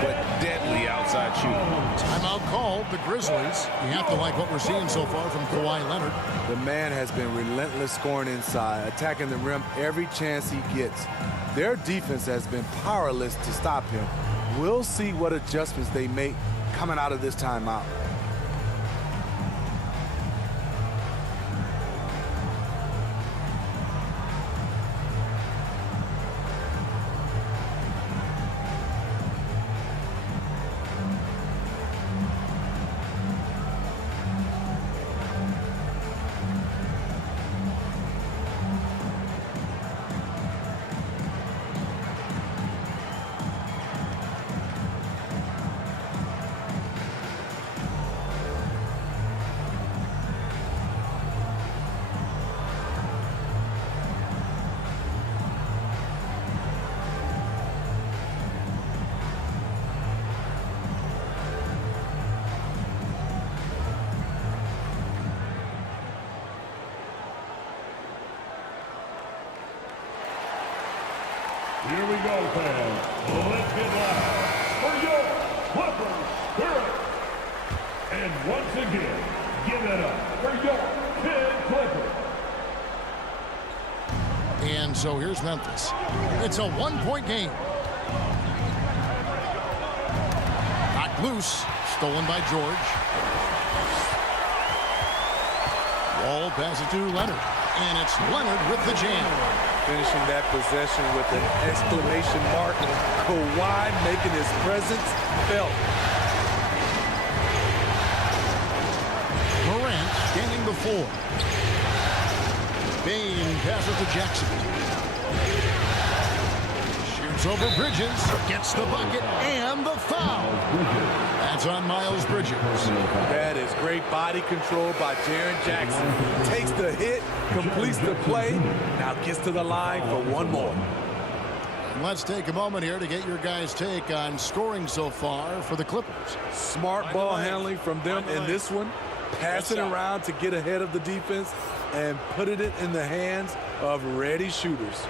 but deadly outside shooter. Timeout called, the Grizzlies. You have to like what we're seeing so far from Kawhi Leonard. The man has been relentless scoring inside, attacking the rim every chance he gets. Their defense has been powerless to stop him. We'll see what adjustments they make coming out of this timeout. Here we go, fans. Let's get loud for your Clippers Spirit. And once again, give it up for your Kid Clippers. And so here's Memphis. It's a one-point game. Knocked loose. Stolen by George. Wall passes to Leonard. And it's Leonard with the jam. Finishing that possession with an exclamation mark. Kawhi making his presence felt. Morant standing before. Bane passes to Jackson. Shoots over Bridges. Gets the bucket and the foul. That's on Miles Bridges. That is great body control by Jaren Jackson. Takes the hit, completes the play, now gets to the line for one more. Let's take a moment here to get your guys' take on scoring so far for the Clippers. Smart ball handling from them in this one. Passing around to get ahead of the defense and putting it in the hands of ready shooters.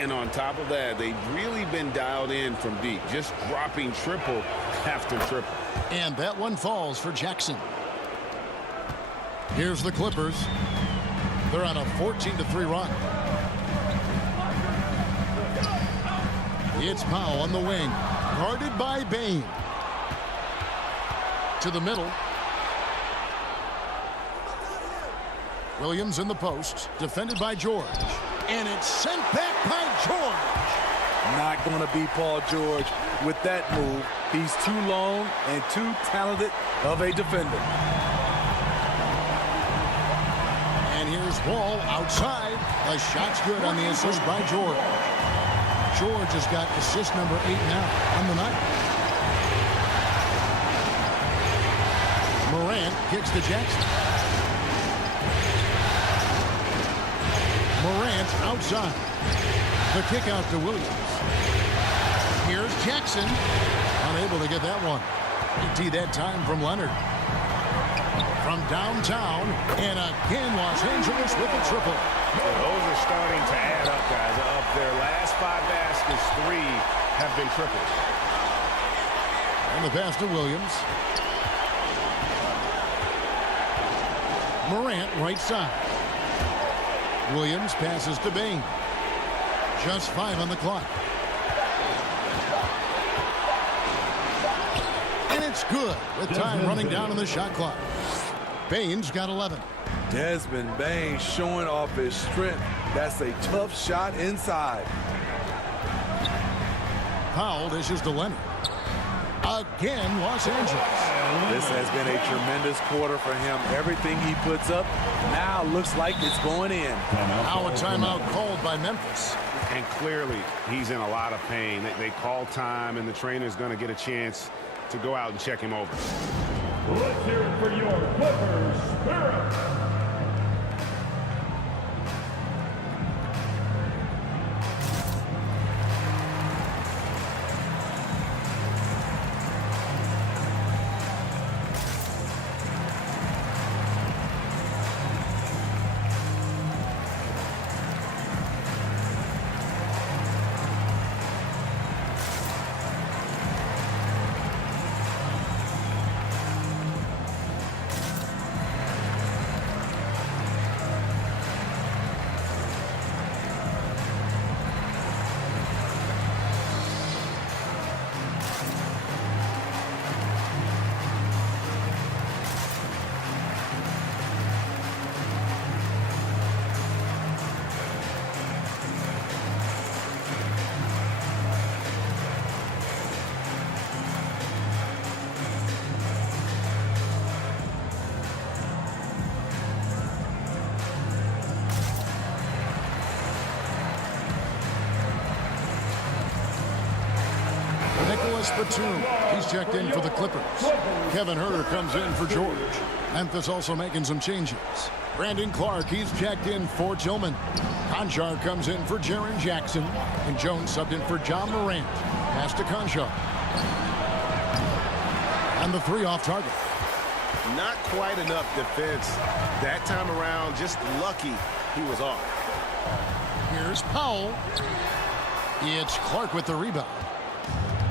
And on top of that, they've really been dialed in from deep, just dropping triple after triple. And that one falls for Jackson. Here's the Clippers. They're on a 14-3 run. It's Powell on the wing, guarded by Bane. To the middle. Williams in the post, defended by George. And it's sent back by George. Not going to be Paul George with that move. He's too long and too talented of a defender. And here's Wall outside. The shot's good on the assist by George. George has got assist number 8 now on the night. Morant kicks to Jackson. Morant outside. The kick out to Williams. Here's Jackson. Unable to get that one. ET that time from Leonard. From downtown, and again Los Angeles with a triple. Those are starting to add up, guys. Of their last 5 baskets, 3 have been triples. And the pass to Williams. Morant right side. Williams passes to Bane. Just 5 on the clock. And it's good with time running down on the shot clock. Bane's got 11. Desmond Bane showing off his strength. That's a tough shot inside. Powell dishes to Leonard. Again, Los Angeles. This has been a tremendous quarter for him. Everything he puts up now looks like it's going in. Now a timeout called by Memphis. And clearly, he's in a lot of pain. They call time, and the trainer's going to get a chance to go out and check him over. Let's hear it for your Clippers Spirit. Nicholas Batum. He's checked in for the Clippers. Kevin Huerter comes in for George. Memphis also making some changes. Brandon Clark, he's checked in for Tillman. Conchar comes in for Jaren Jackson. And Jones subbed in for John Morant. Pass to Conchar. And the three off target. Not quite enough defense that time around. Just lucky he was off. Here's Powell. It's Clark with the rebound.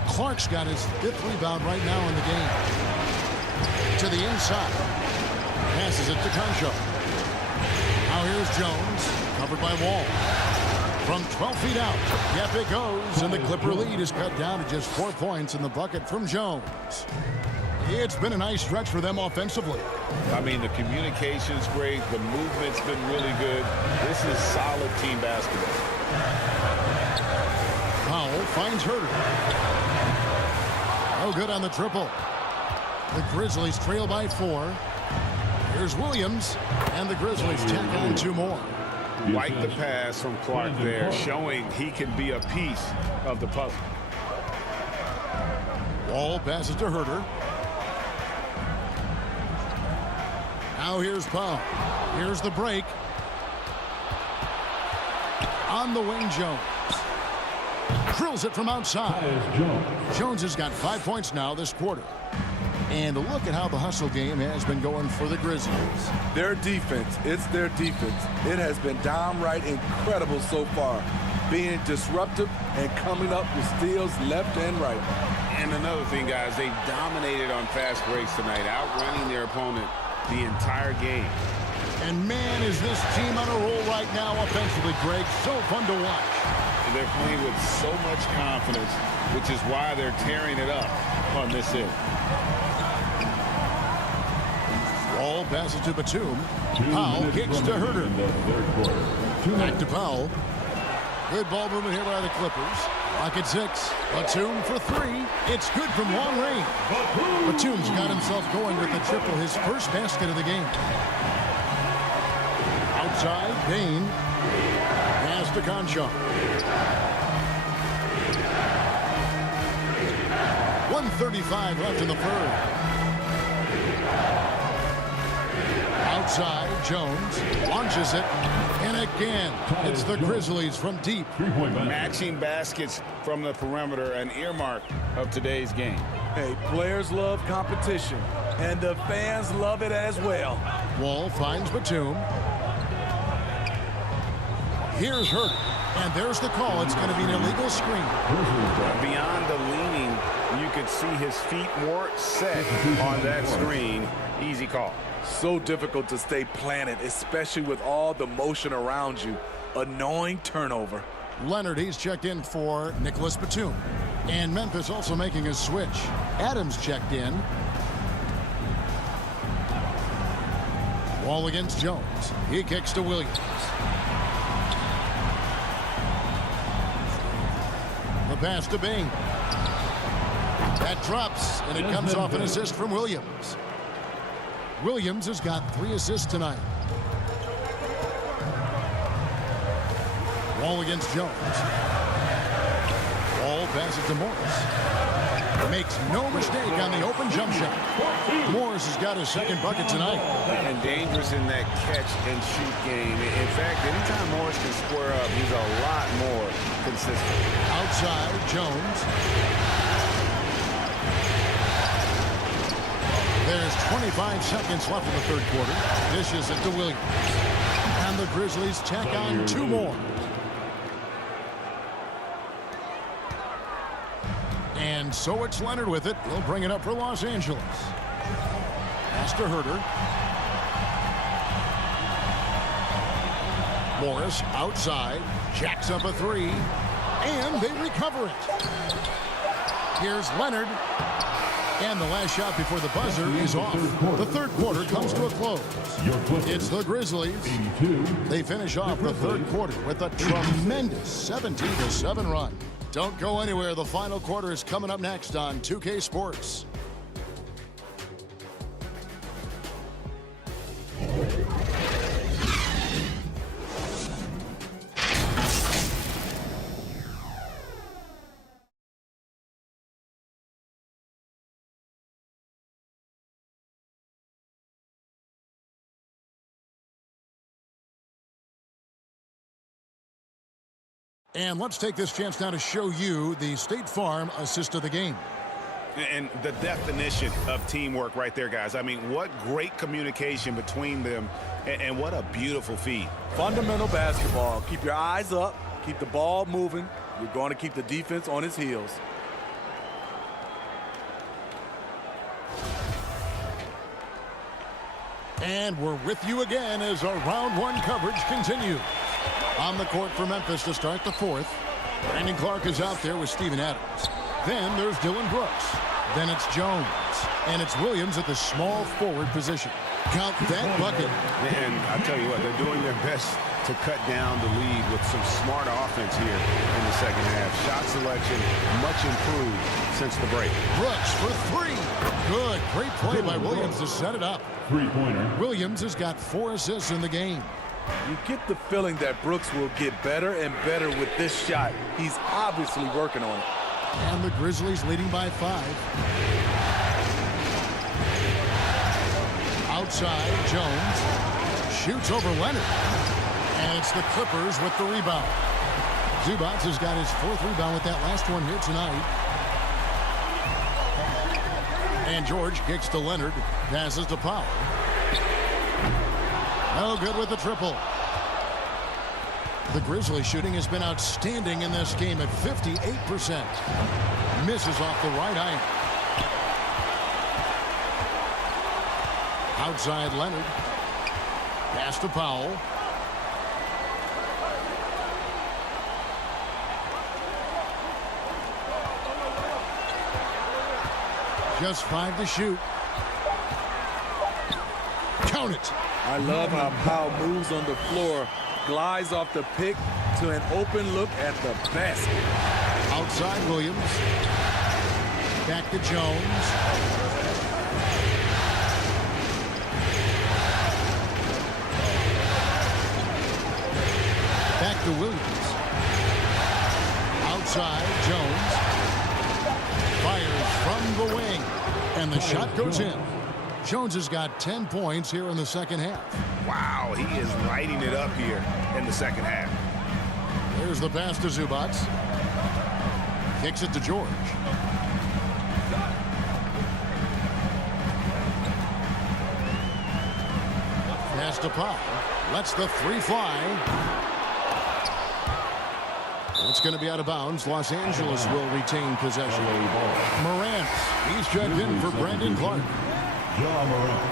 Clark's got his 5th rebound right now in the game. To the inside. Passes it to Conchar. Now here's Jones. Covered by Wall. From 12 feet out. Yep, it goes. And the Clipper lead is cut down to just 4 points in the bucket from Jones. It's been a nice stretch for them offensively. I mean, the communication's great. The movement's been really good. This is solid team basketball. Powell finds Huerter. Oh, good on the triple. The Grizzlies trail by 4. Here's Williams. And the Grizzlies tack on 2 more. Like the pass from Clark there, showing he can be a piece of the puzzle. Wall passes to Huerter. Now here's Powell. Here's the break. On the wing, Jones. Drills it from outside. Jones has got 5 points now this quarter. And look at how the hustle game has been going for the Grizzlies. Their defense, it's their defense. It has been downright incredible so far. Being disruptive and coming up with steals left and right. And another thing, guys, they've dominated on fast breaks tonight, outrunning their opponent the entire game. And man, is this team on a roll right now offensively, Greg. So fun to watch. They're playing with so much confidence, which is why they're tearing it up on this end. Wall passes to Batum. Powell kicks to Huerter. Back to Powell. Good ball movement here by the Clippers. Clock at 6. Batum for 3. It's good from long range. Batum's got himself going with the triple, his first basket of the game. Outside, Bain. Pass to Conchar. 1:35 left in the third. Outside, Jones launches it, and again, it's the Grizzlies from deep. Matching baskets from the perimeter, an earmark of today's game. Hey, players love competition, and the fans love it as well. Wall finds Batum. Here's Huerter, and there's the call. It's going to be an illegal screen. Beyond the leaning, you could see his feet more set on that screen. Easy call. So difficult to stay planted, especially with all the motion around you. Annoying turnover. Leonard, he's checked in for Nicholas Batum. And Memphis also making a switch. Adams checked in. Wall against Jones. He kicks to Williams. The pass to Bain. That drops, and it comes off an assist from Williams. Williams has got 3 assists tonight. Wall against Jones. Wall passes to Morris. Makes no mistake on the open jump shot. Morris has got his 2nd bucket tonight. And dangerous in that catch-and-shoot game. In fact, anytime Morris can square up, he's a lot more consistent. Outside, Jones. There's 25 seconds left in the third quarter. Dishes it to Williams. And the Grizzlies tack on 2 more. And so it's Leonard with it. He'll bring it up for Los Angeles. Pass to Huerter. Morris outside. Jacks up a 3. And they recover it. Here's Leonard. And the last shot before the buzzer is off. The third quarter comes to a close. It's the Grizzlies. They finish off the third quarter with a tremendous 17-7 run. Don't go anywhere. The final quarter is coming up next on 2K Sports. And let's take this chance now to show you the State Farm assist of the game. And the definition of teamwork right there, guys. I mean, what great communication between them, and what a beautiful feed. Fundamental basketball. Keep your eyes up. Keep the ball moving. You're going to keep the defense on its heels. And we're with you again as our round one coverage continues. On the court for Memphis to start the fourth. Brandon Clark is out there with Steven Adams. Then there's Dylan Brooks. Then it's Jones. And it's Williams at the small forward position. Count that bucket. And I tell you what, they're doing their best to cut down the lead with some smart offense here in the second half. Shot selection much improved since the break. Brooks for three. Good. Great play by Williams to set it up. Three-pointer. Williams has got 4 assists in the game. You get the feeling that Brooks will get better and better with this shot. He's obviously working on it. And the Grizzlies leading by 5. Outside, Jones shoots over Leonard. And it's the Clippers with the rebound. Zubac has got his 4th rebound with that last one here tonight. And George kicks to Leonard, passes to Powell. No good with the triple. The Grizzlies shooting has been outstanding in this game at 58%. Misses off the right iron. Outside Leonard. Pass to Powell. Just 5 to shoot. Count it. I love how Powell moves on the floor, glides off the pick to an open look at the basket. Outside Williams. Back to Jones. Back to Williams. Outside Jones. Fires from the wing. And the shot goes in. Jones has got 10 points here in the second half. Wow, he is lighting it up here in the second half. There's the pass to Zubac. Kicks it to George. Pass to Powell. Lets the 3 fly. It's going to be out of bounds. Los Angeles will retain possession. Morant. He's checked in for Brandon Clark. Ja Morant.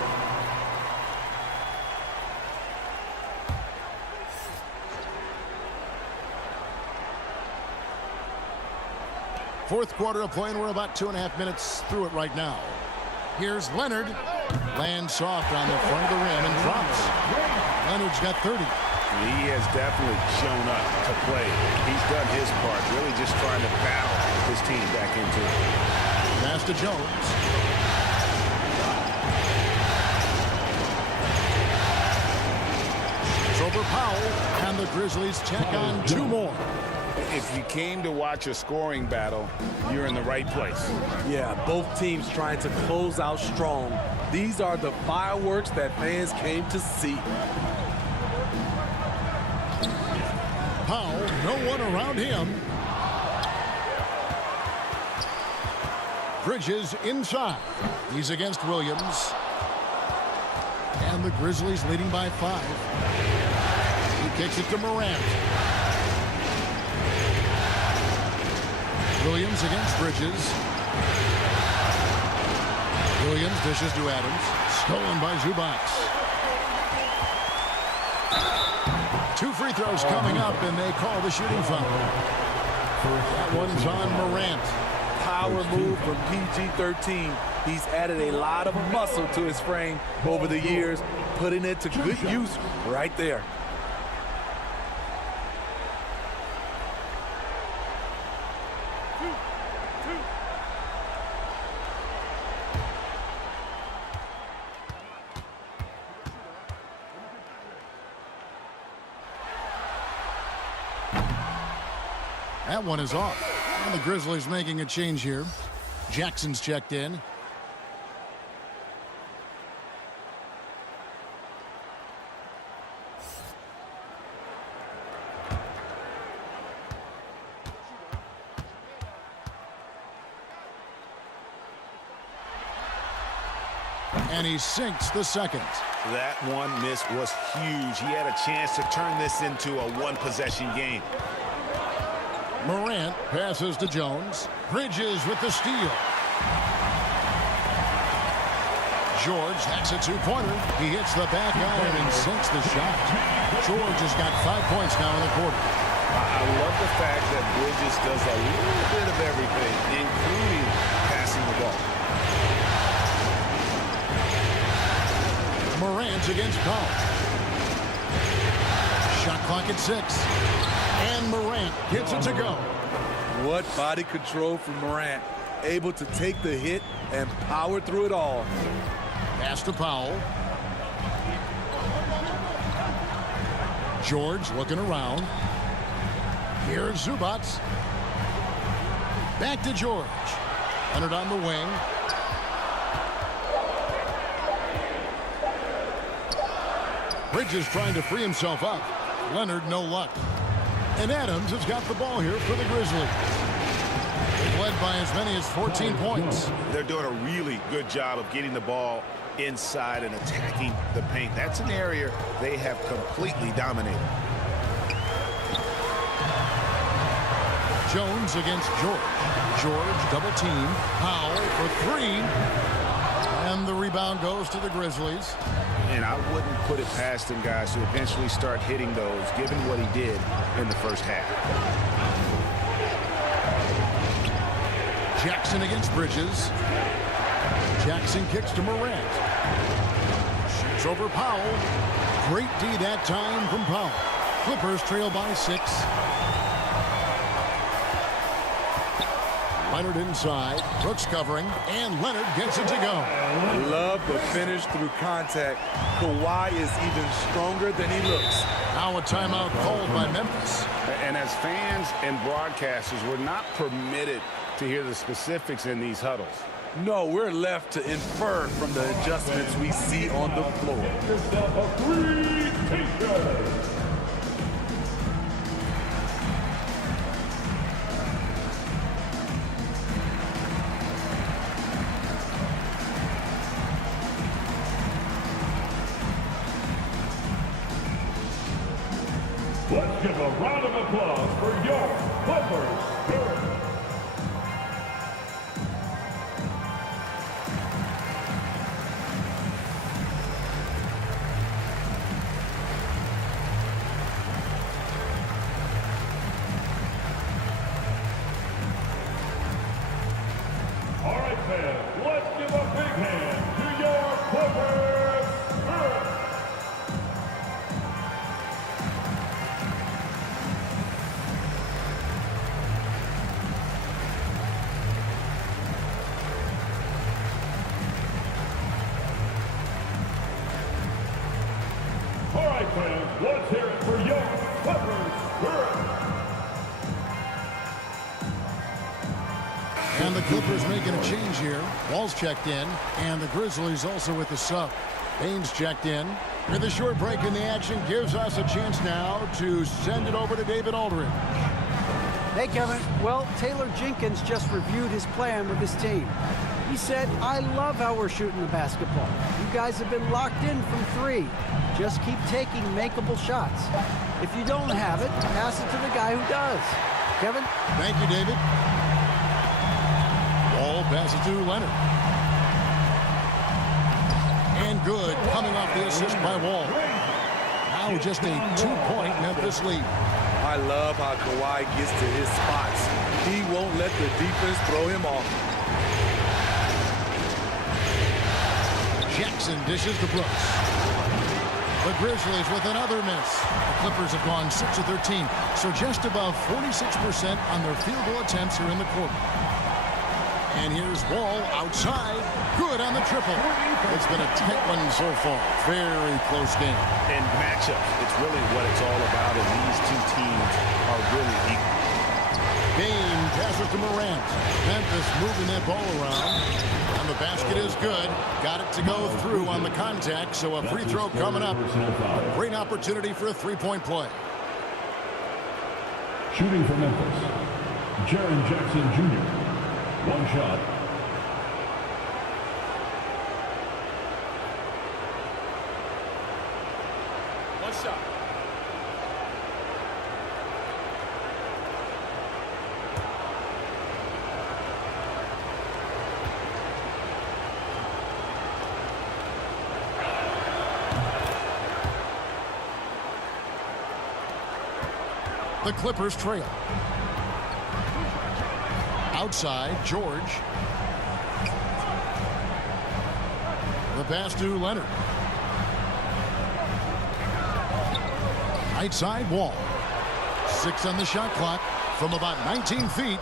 Fourth quarter of play, and we're about 2.5 minutes through it right now. Here's Leonard. Lands soft on the front of the rim and drops. Leonard's got 30. He has definitely shown up to play. He's done his part, really just trying to battle his team back into it. Pass to Jones. It's over Powell, and the Grizzlies check on 2 more. If you came to watch a scoring battle, you're in the right place. Yeah, both teams trying to close out strong. These are the fireworks that fans came to see. Powell, no one around him. Bridges inside. He's against Williams. And the Grizzlies leading by 5. He kicks it to Morant. Williams against Bridges. Williams dishes to Adams. Stolen by Zubac. 2 free throws coming up, and they call the shooting foul. That one's on Morant. Power move from PG-13. He's added a lot of muscle to his frame over the years, putting it to good use right there. That one is off. And the Grizzlies making a change here. Jackson's checked in. And he sinks the second. That one miss was huge. He had a chance to turn this into a one-possession game. Morant passes to Jones. Bridges with the steal. George hacks a two-pointer. He hits the back iron and sinks the shot. George has got 5 points now in the quarter. I love the fact that Bridges does a little bit of everything, including passing the ball. Morant against Powell. Shot clock at 6. And Morant gets it to go. What body control from Morant. Able to take the hit and power through it all. Pass to Powell. George looking around. Here's Zubac. Back to George. Leonard on the wing. Bridges trying to free himself up. Leonard, no luck. And Adams has got the ball here for the Grizzlies. They've led by as many as 14 points. They're doing a really good job of getting the ball inside and attacking the paint. That's an area they have completely dominated. Jones against George. George double team. Powell for 3. And the rebound goes to the Grizzlies. And I wouldn't put it past him, guys, to eventually start hitting those, given what he did in the first half. Jackson against Bridges. Jackson kicks to Morant. Shoots over Powell. Great D that time from Powell. Clippers trail by 6. Leonard inside. Brooks covering. And Leonard gets it to go. Love the finish through contact. Kawhi is even stronger than he looks. Now a timeout called by Memphis. And as fans and broadcasters, we're not permitted to hear the specifics in these huddles. No, we're left to infer from the adjustments we see on the floor. Yourself a free t-shirt. Let's give a round of applause for your Clippers spirit. All right, fans, let's give a big hand to your Clippers spirit. All right, fans, let's hear it for your Clippers spirit. And the Clippers making a change here. Wall's checked in. And the Grizzlies also with the sub. Baines checked in. And the short break in the action gives us a chance now to send it over to David Aldridge. Hey, Kevin. Well, Taylor Jenkins just reviewed his plan with his team. He said, I love how we're shooting the basketball. You guys have been locked in from 3. Just keep taking makeable shots. If you don't have it, pass it to the guy who does. Kevin? Thank you, David. Wall passes to Leonard. And good, coming off the assist by Wall. Now just a 2-point Memphis lead. I love how Kawhi gets to his spots. He won't let the defense throw him off. Jackson dishes to Brooks. The Grizzlies with another miss. The Clippers have gone 6 of 13, so just above 46% on their field goal attempts here in the quarter. And here's Wall outside. Good on the triple. It's been a tight one so far. Very close game. And matchups, it's really what it's all about, and these two teams are really equal. Bain passes to Morant. Memphis moving that ball around. And the basket is good. Got it to go through on the contact, so a free throw coming up. A great opportunity for a three-point play. Shooting for Memphis, Jaren Jackson Jr. One shot. The Clippers trail. Outside, George. The pass to Leonard. Right side, Wall. 6 on the shot clock from about 19 feet.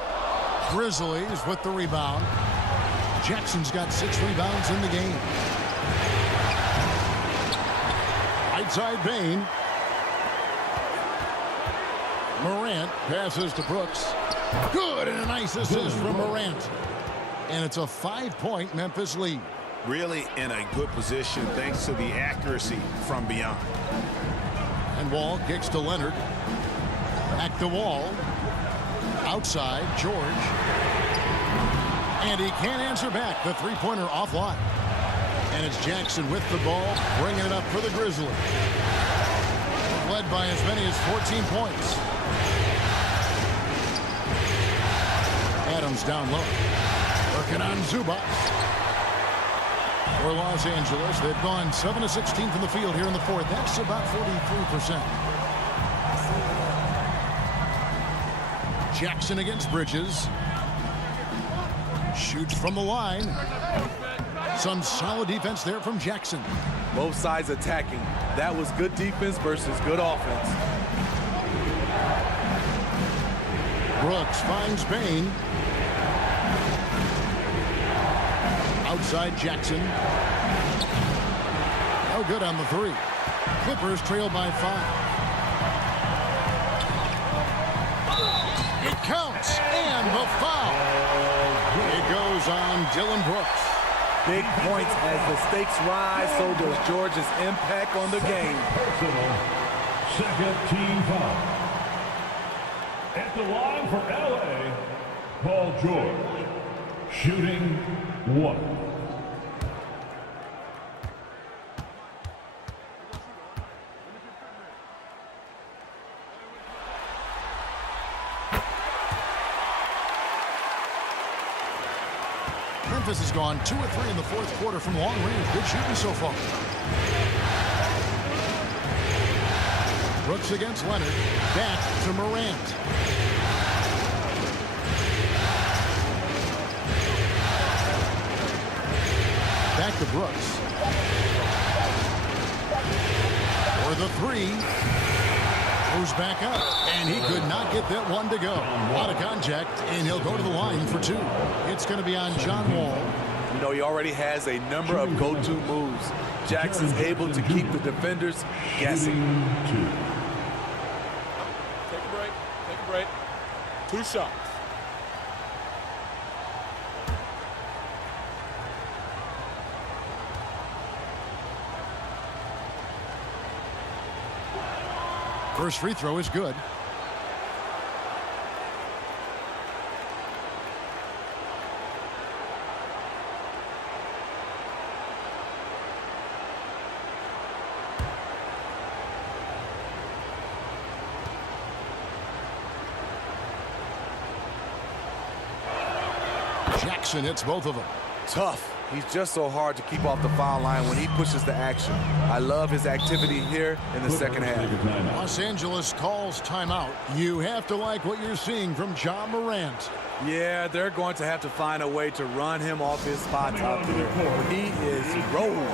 Grizzlies with the rebound. Jackson's got 6 rebounds in the game. Right side, Bain. Morant passes to Brooks. Good, and a nice assist from Morant. And it's a 5-point Memphis lead. Really in a good position thanks to the accuracy from beyond. And Wall kicks to Leonard. Back to Wall. Outside, George. And he can't answer back. The three-pointer offline. And it's Jackson with the ball, bringing it up for the Grizzlies. Led by as many as 14 points. Adams down low. Working on Zubac. For Los Angeles, they've gone 7 of 16 from the field here in the fourth. That's about 43%. Jackson against Bridges. Shoots from the line. Some solid defense there from Jackson. Both sides attacking. That was good defense versus good offense. Brooks finds Bain. Outside Jackson. No good on the three. Clippers trail by 5. It counts, and the foul. It goes on Dylan Brooks. Big points as the stakes rise, so does George's impact on the game. Personal, second team foul. At the line for LA, Paul George, shooting 1. Memphis has gone 2 of 3 in the fourth quarter from long range. Good shooting so far. Brooks against Leonard. Back to Morant. Back to Brooks. For the three. Goes back up. And he could not get that one to go. Out of contact, and he'll go to the line for 2. It's going to be on John Wall. You know, he already has a number of go-to moves. Jackson's able to keep the defenders guessing. Take a break. Take a break. 2 shots. First free throw is good. Jackson hits both of them. Tough. He's just so hard to keep off the foul line when he pushes the action. I love his activity here in the second half. Los Angeles calls timeout. You have to like what you're seeing from John Morant. Yeah, they're going to have to find a way to run him off his spots out there. He is rolling.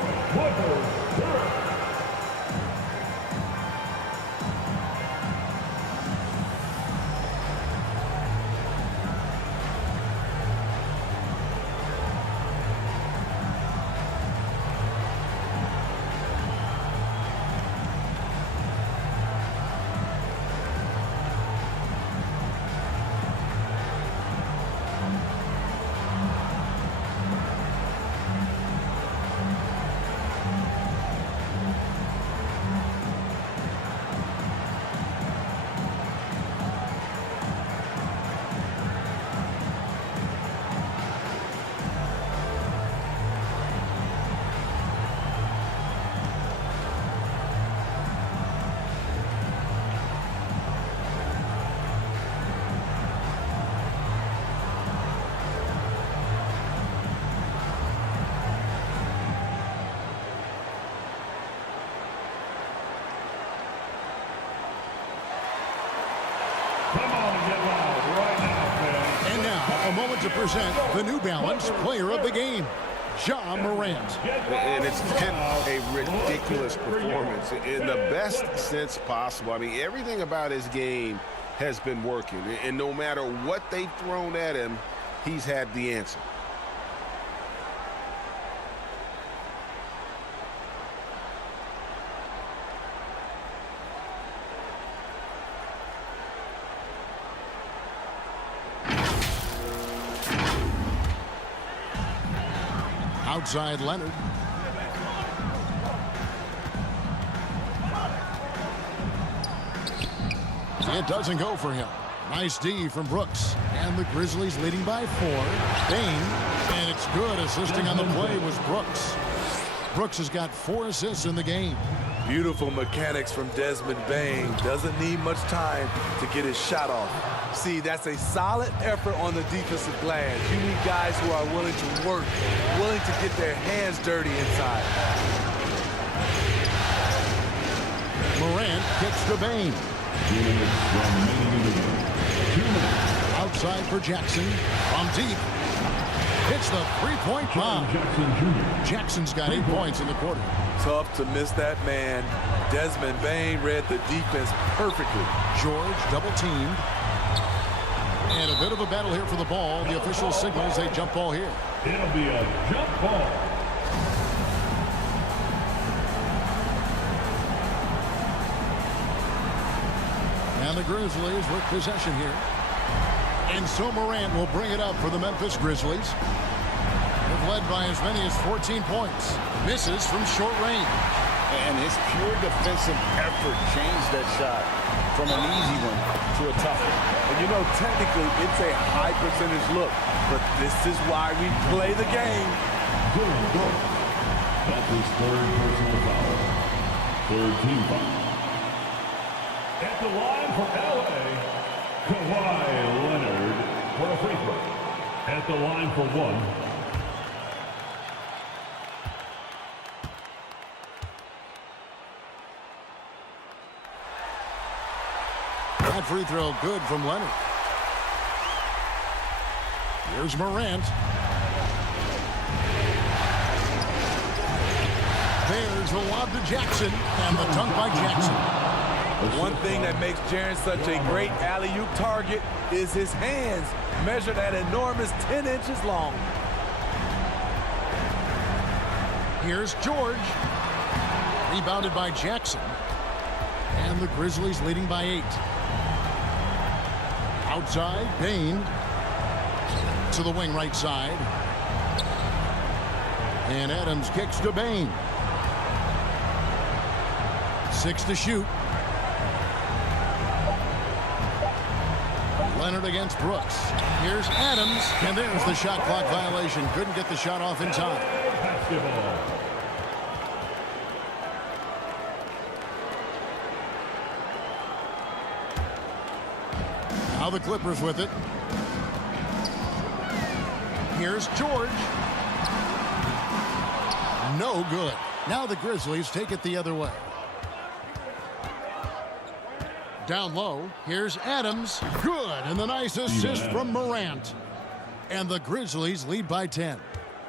moment to present the New Balance Player of the Game, Ja Morant. And it's been a ridiculous performance in the best sense possible. I mean, everything about his game has been working. And no matter what they've thrown at him, he's had the answer. Outside Leonard. It doesn't go for him. Nice D from Brooks. And the Grizzlies leading by 4. Bain. And it's good. Assisting on the play was Brooks. Brooks has got 4 assists in the game. Beautiful mechanics from Desmond Bain. Doesn't need much time to get his shot off. See, that's a solid effort on the defensive glass. You need guys who are willing to work, willing to get their hands dirty inside. Morant kicks to Bain. 2 minutes remaining. 2 minutes. Outside for Jackson. From deep. Hits the three-point bomb. Jackson Jr. Jackson's got 8 points in the quarter. Tough to miss that man. Desmond Bain read the defense perfectly. George double-teamed. And a bit of a battle here for the ball. The official signals a jump ball here. It'll be a jump ball. And the Grizzlies with possession here. And so Morant will bring it up for the Memphis Grizzlies. They've led by as many as 14 points. Misses from short range. And his pure defensive effort changed that shot from an easy one to a tough one. And you know, technically, it's a high percentage look, but this is why we play the game. Good. That's his 3rd personal foul. 3rd team foul. At the line for LA, Kawhi Leonard for a free throw. At the line for 1. That free throw good from Leonard. Here's Morant. There's the lob to Jackson, and the dunk by Jackson. One thing that makes Jaren such a great alley-oop target is his hands, measured at enormous 10 inches long. Here's George. Rebounded by Jackson. And the Grizzlies leading by 8. Outside, Bain to the wing right side. And Adams kicks to Bain. 6 to shoot. Leonard against Brooks. Here's Adams, and there's the shot clock violation. Couldn't get the shot off in time. Basketball. Now the Clippers with it. Here's George. No good. Now the Grizzlies take it the other way. Down low. Here's Adams. Good. And the nice assist from Morant. And the Grizzlies lead by 10.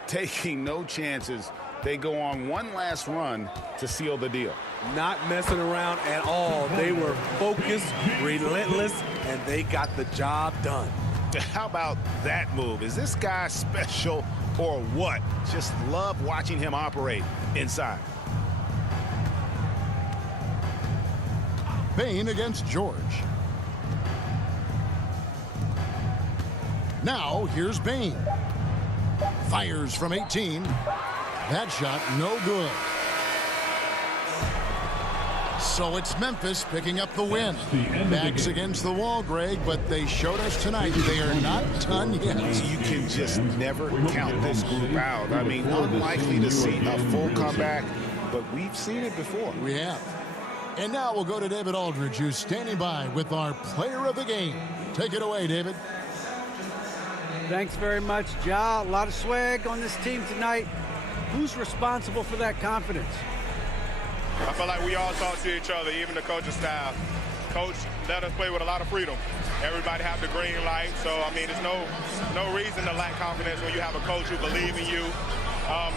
Taking no chances. They go on one last run to seal the deal. Not messing around at all. They were focused, relentless, and they got the job done. How about that move? Is this guy special or what? Just love watching him operate inside. Bain against George. Now here's Bain. Fires from 18. That shot no good. So it's Memphis picking up the win. Backs against the wall, Greg, but they showed us tonight they are not done yet. You can just never count this group out. I mean, unlikely to see a full comeback, but we've seen it before. We have. And now we'll go to David Aldridge, who's standing by with our player of the game. Take it away, David. Thanks very much, Ja. A lot of swag on this team tonight. Who's responsible for that confidence? I feel like we all talk to each other, even the coaching staff. Coach let us play with a lot of freedom. Everybody have the green light. So, I mean, there's no reason to lack confidence when you have a coach who believes in you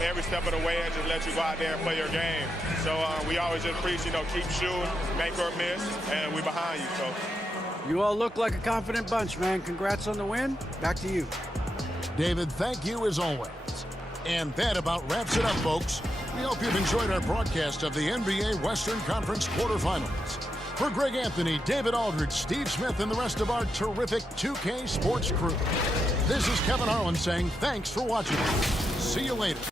every step of the way and just let you go out there and play your game. So we always just preach, keep shooting, make or miss, and we behind you. So. You all look like a confident bunch, man. Congrats on the win. Back to you. David, thank you as always. And that about wraps it up, folks. We hope you've enjoyed our broadcast of the NBA Western Conference quarterfinals. For Greg Anthony, David Aldridge, Steve Smith, and the rest of our terrific 2K Sports crew, this is Kevin Harlan saying thanks for watching. See you later.